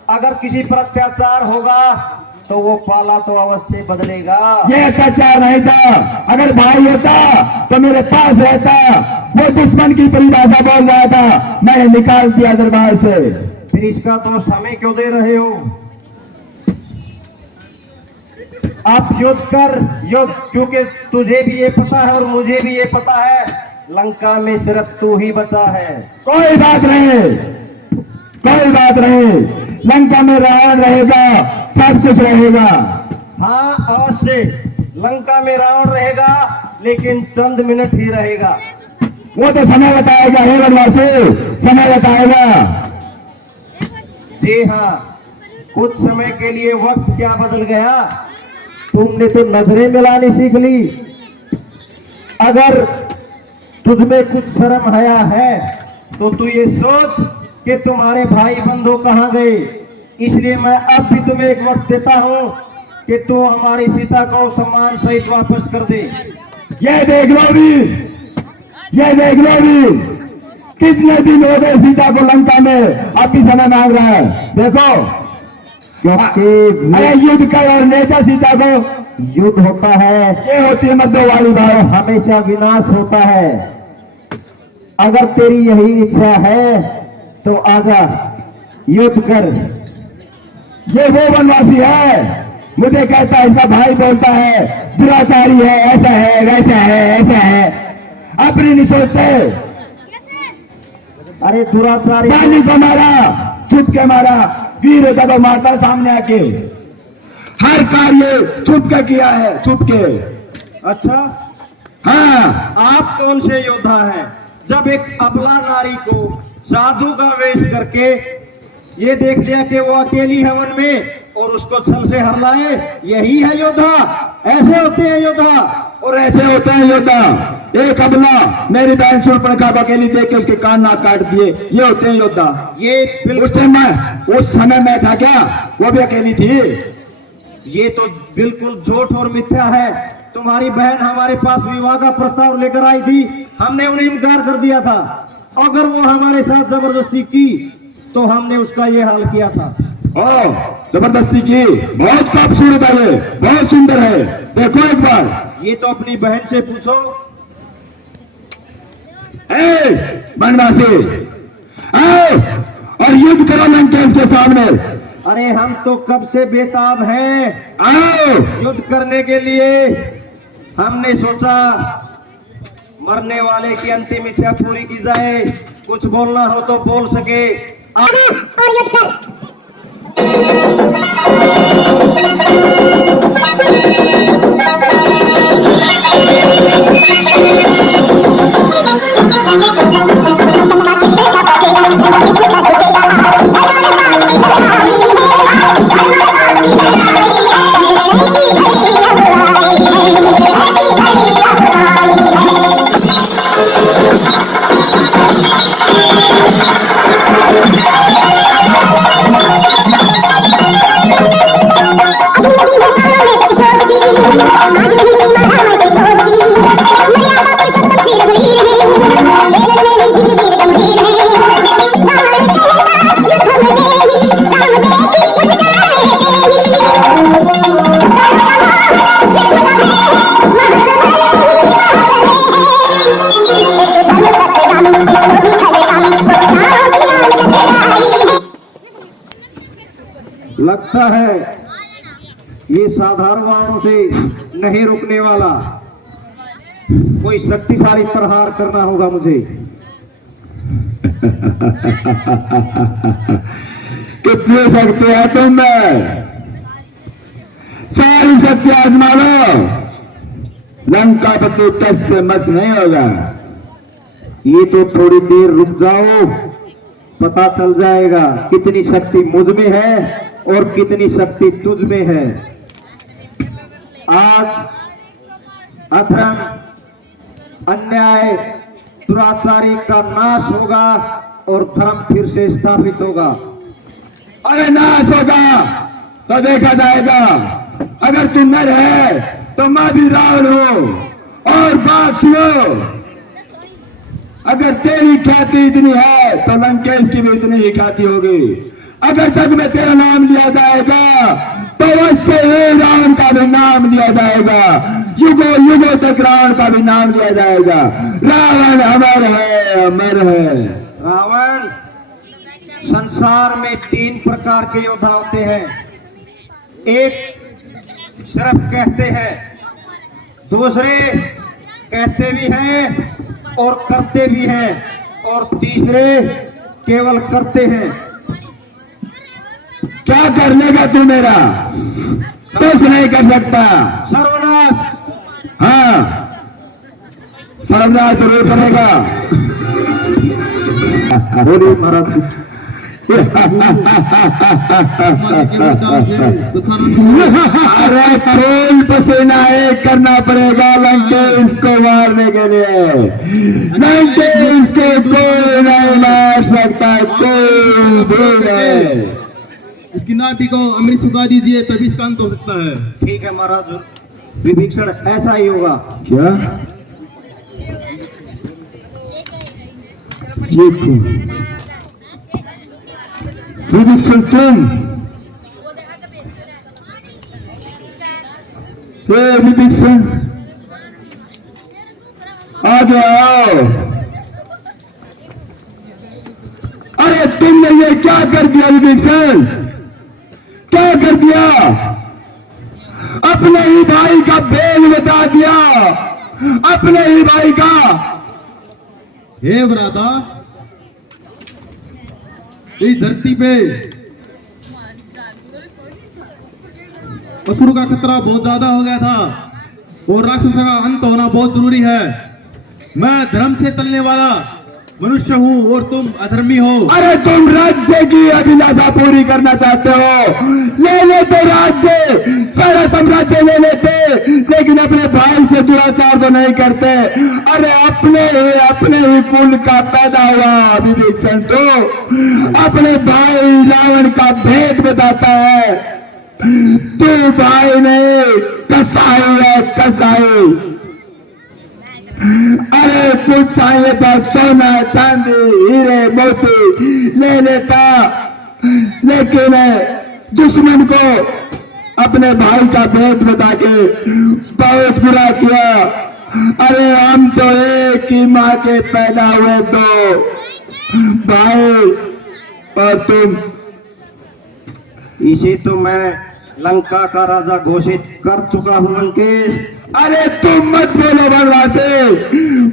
अगर किसी पर अत्याचार होगा तो वो पाला तो अवश्य बदलेगा। ये अत्याचार नहीं था। अगर भाई होता तो मेरे पास रहता। वो दुश्मन की परिभाषा बोल रहा था, मैंने निकाल दिया दरबार से। फिर इसका तो समय क्यों दे रहे हो? आप युद्ध कर, युद्ध, क्योंकि तुझे भी ये पता है और मुझे भी ये पता है, लंका में सिर्फ तू ही बचा है। कोई बात नहीं, कोई बात नहीं। लंका में रावण रहेगा, सब कुछ रहेगा। हाँ अवश्य, लंका में रावण रहेगा, लेकिन चंद मिनट ही रहेगा। वो तो समय बताएगा, हे वनवासी, समय बताएगा। जी हाँ, कुछ समय के लिए वक्त क्या बदल गया, तुमने तो नजरें मिलानी सीख ली। अगर तुझमें कुछ शर्म हया है तो तू ये सोच कि तुम्हारे भाई बंधु कहाँ गए, इसलिए मैं अब भी तुम्हें एक वक्त देता हूँ कि तू हमारी सीता को सम्मान सहित वापस कर दे। ये देख लो भी, ये देख लो भी, कितने दिन हो गए सीता को लंका में, अब भी समय मांग रहा है। देखो क्योंकि अरे युद्ध कर और नेचा सीता को, युद्ध होता है, ये होती है मध्य वाली तो बात। हमेशा विनाश होता है। अगर तेरी यही इच्छा है तो आजा, युद्ध कर। ये वो वनवासी है, मुझे कहता है, इसका भाई बोलता है दुराचारी है, ऐसा है वैसा है ऐसा है, अपनी नहीं सोचते। अरे दुराचारी गाली को मारा, छुप के मारा, वीर होता तो मारता सामने आके। हर कार्य छुप के किया है, छुप के। अच्छा, हाँ, आप कौन से योद्धा हैं? जब एक अबला नारी को साधु का वेश करके ये देख लिया कि वो अकेली हवन में और उसको छल से हर लाए, यही है योद्धा? ऐसे होते हैं योद्धा? और ऐसे होते हैं योद्धा। एक अबला मेरी बहन शूर्पणखा को अकेली देख के उसके कान नाक काट दिए, ये होते हैं योद्धा। ये उस टाइम मैं, उस समय मैं था क्या, वो भी अकेली थी। ये तो बिल्कुल झूठ और मिथ्या है। तुम्हारी बहन हमारे पास विवाह का प्रस्ताव लेकर आई थी, हमने उन्हें इनकार कर दिया था। अगर वो हमारे साथ जबरदस्ती की तो हमने उसका ये हाल किया था। ओ, जबरदस्ती की, बहुत खूबसूरत है ये, बहुत सुंदर है, देखो एक बार। ये तो अपनी बहन से पूछो। बनवासी आओ और युद्ध करो लंकेश के सामने। अरे हम तो कब से बेताब हैं आओ, युद्ध करने के लिए। हमने सोचा मरने वाले की अंतिम इच्छा पूरी की जाए, कुछ बोलना हो तो बोल सके। और युद्ध कर। लगता है ये साधारण वालों से नहीं रुकने वाला, कोई शक्तिशाली प्रहार करना होगा मुझे। कितनी शक्ति है तुम में, सारी शक्ति आजमा लो, लंकापति टस से मस नहीं होगा। ये तो थोड़ी देर रुक जाओ, पता चल जाएगा कितनी शक्ति मुझ में है और कितनी शक्ति तुझ में है। आज अधर्म, अन्याय, दुराचारी का नाश होगा और धर्म फिर से स्थापित होगा। अरे नाश होगा तो देखा जाएगा। अगर तू नर है तो मैं भी रावण हूं। और बात सुनो, अगर तेरी ख्याति इतनी है तो लंकेश की भी इतनी ही ख्याति होगी। अगर जग में तेरा नाम लिया जाएगा तो वैसे ही रावण का भी नाम लिया जाएगा, युगों युगों तक रावण का भी नाम लिया जाएगा। रावण अमर है, अमर है। रावण, संसार में 3 प्रकार के योद्धा होते हैं। एक सिर्फ कहते हैं, दूसरे कहते भी हैं और करते भी हैं, और तीसरे केवल करते हैं। क्या कर लेगा तू मेरा? कुछ नहीं कर सकता। सर्वनाश। हाँ, सर्वनाश जरूर करेगा। बोलिए महाराज। अरे खून पसीना एक करना पड़ेगा लंकेश को मारने के लिए। लंकेश को कोई नहीं मार सकता, कोई भी नहीं। इसकी नाटी को अमृत सुखा दीजिए, तभी इसका अंत हो सकता है। ठीक है महाराज विभीषण, ऐसा ही होगा। क्या देखो विभीषण, तुम विभीषण आगे आओ। अरे तुमने ये क्या कर दिया विभीषण, क्या कर दिया? अपने ही भाई का भेद बता दिया, अपने ही भाई का। हे भ्राता, इस धरती पे असुर का खतरा बहुत ज्यादा हो गया था और राक्षसों का अंत होना बहुत जरूरी है। मैं धर्म से चलने वाला मनुष्य हूँ और तुम अधर्मी हो। अरे तुम राज्य की अभिलाषा पूरी करना चाहते हो, ले लेते राज्य, सारा साम्राज्य ले लेते, लेकिन अपने भाई से दुराचार तो नहीं करते। अरे अपने ही कुल का पैदा हुआ विभीषण तो अपने भाई रावण का भेद बताता है। तू भाई नहीं, कसाई है, कसाई। अरे कुछ चाहिए था, सोना चांदी हीरे मोती ले लेता, लेकिन दुश्मन को अपने भाई का भेद बता के बहुत बुरा किया। अरे हम तो एक ही माँ के पैदा हुए तो भाई, और तुम। इसे तो मैं लंका का राजा घोषित कर चुका हूं लंकेश। अरे तुम मत बोलो बनवासी,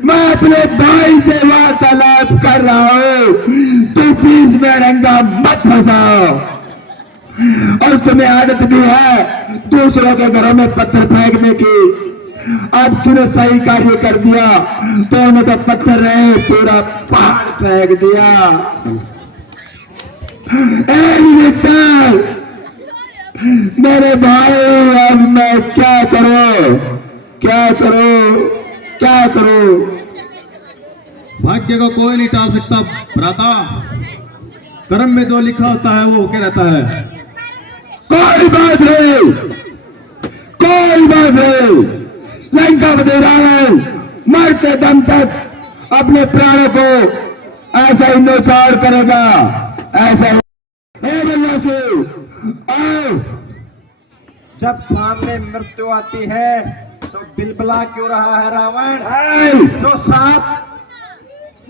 मैं अपने भाई से वार्तालाप कर रहा हूँ, तू बीच में रंगा मत फंसाओ। और तुम्हें आदत भी है दूसरों के घरों में पत्थर फेंकने की। अब तूने सही कार्य कर दिया, तो उन्हें तो पत्थर रहे पूरा पहाड़ फेंक दिया। मेरे भाई, अब मैं क्या करूं, क्या करूं, क्या करूं? भाग्य को कोई नहीं टाल सकता भ्राता, कर्म में जो लिखा होता है वो होके रहता है। कोई बात नहीं, कोई बात नहीं। लंकापति रावण मरते दम तक अपने प्राणों को ऐसा ही न्यौछावर करेगा, ऐसा ही। आओ। जब सामने मृत्यु आती है तो बिलबिला क्यों रहा है रावण? जो सांप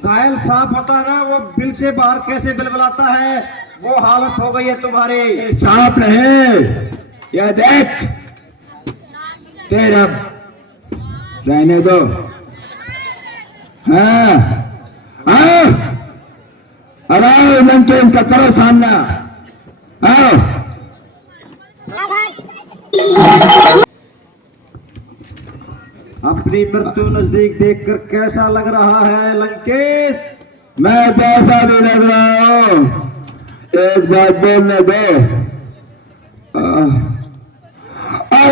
घायल सांप होता है ना, वो बिल से बाहर कैसे बिलबिलाता है, वो हालत हो गई है तुम्हारी। सांप नहीं, यह देख, तेरा रहने दो। हाँ, आओ, आओ लंकेश का करो सामना, आओ। अपनी मृत्यु नजदीक देखकर कैसा लग रहा है लंकेश? मैं जैसा भी लग रहा हूं, एक बात बोलने दो।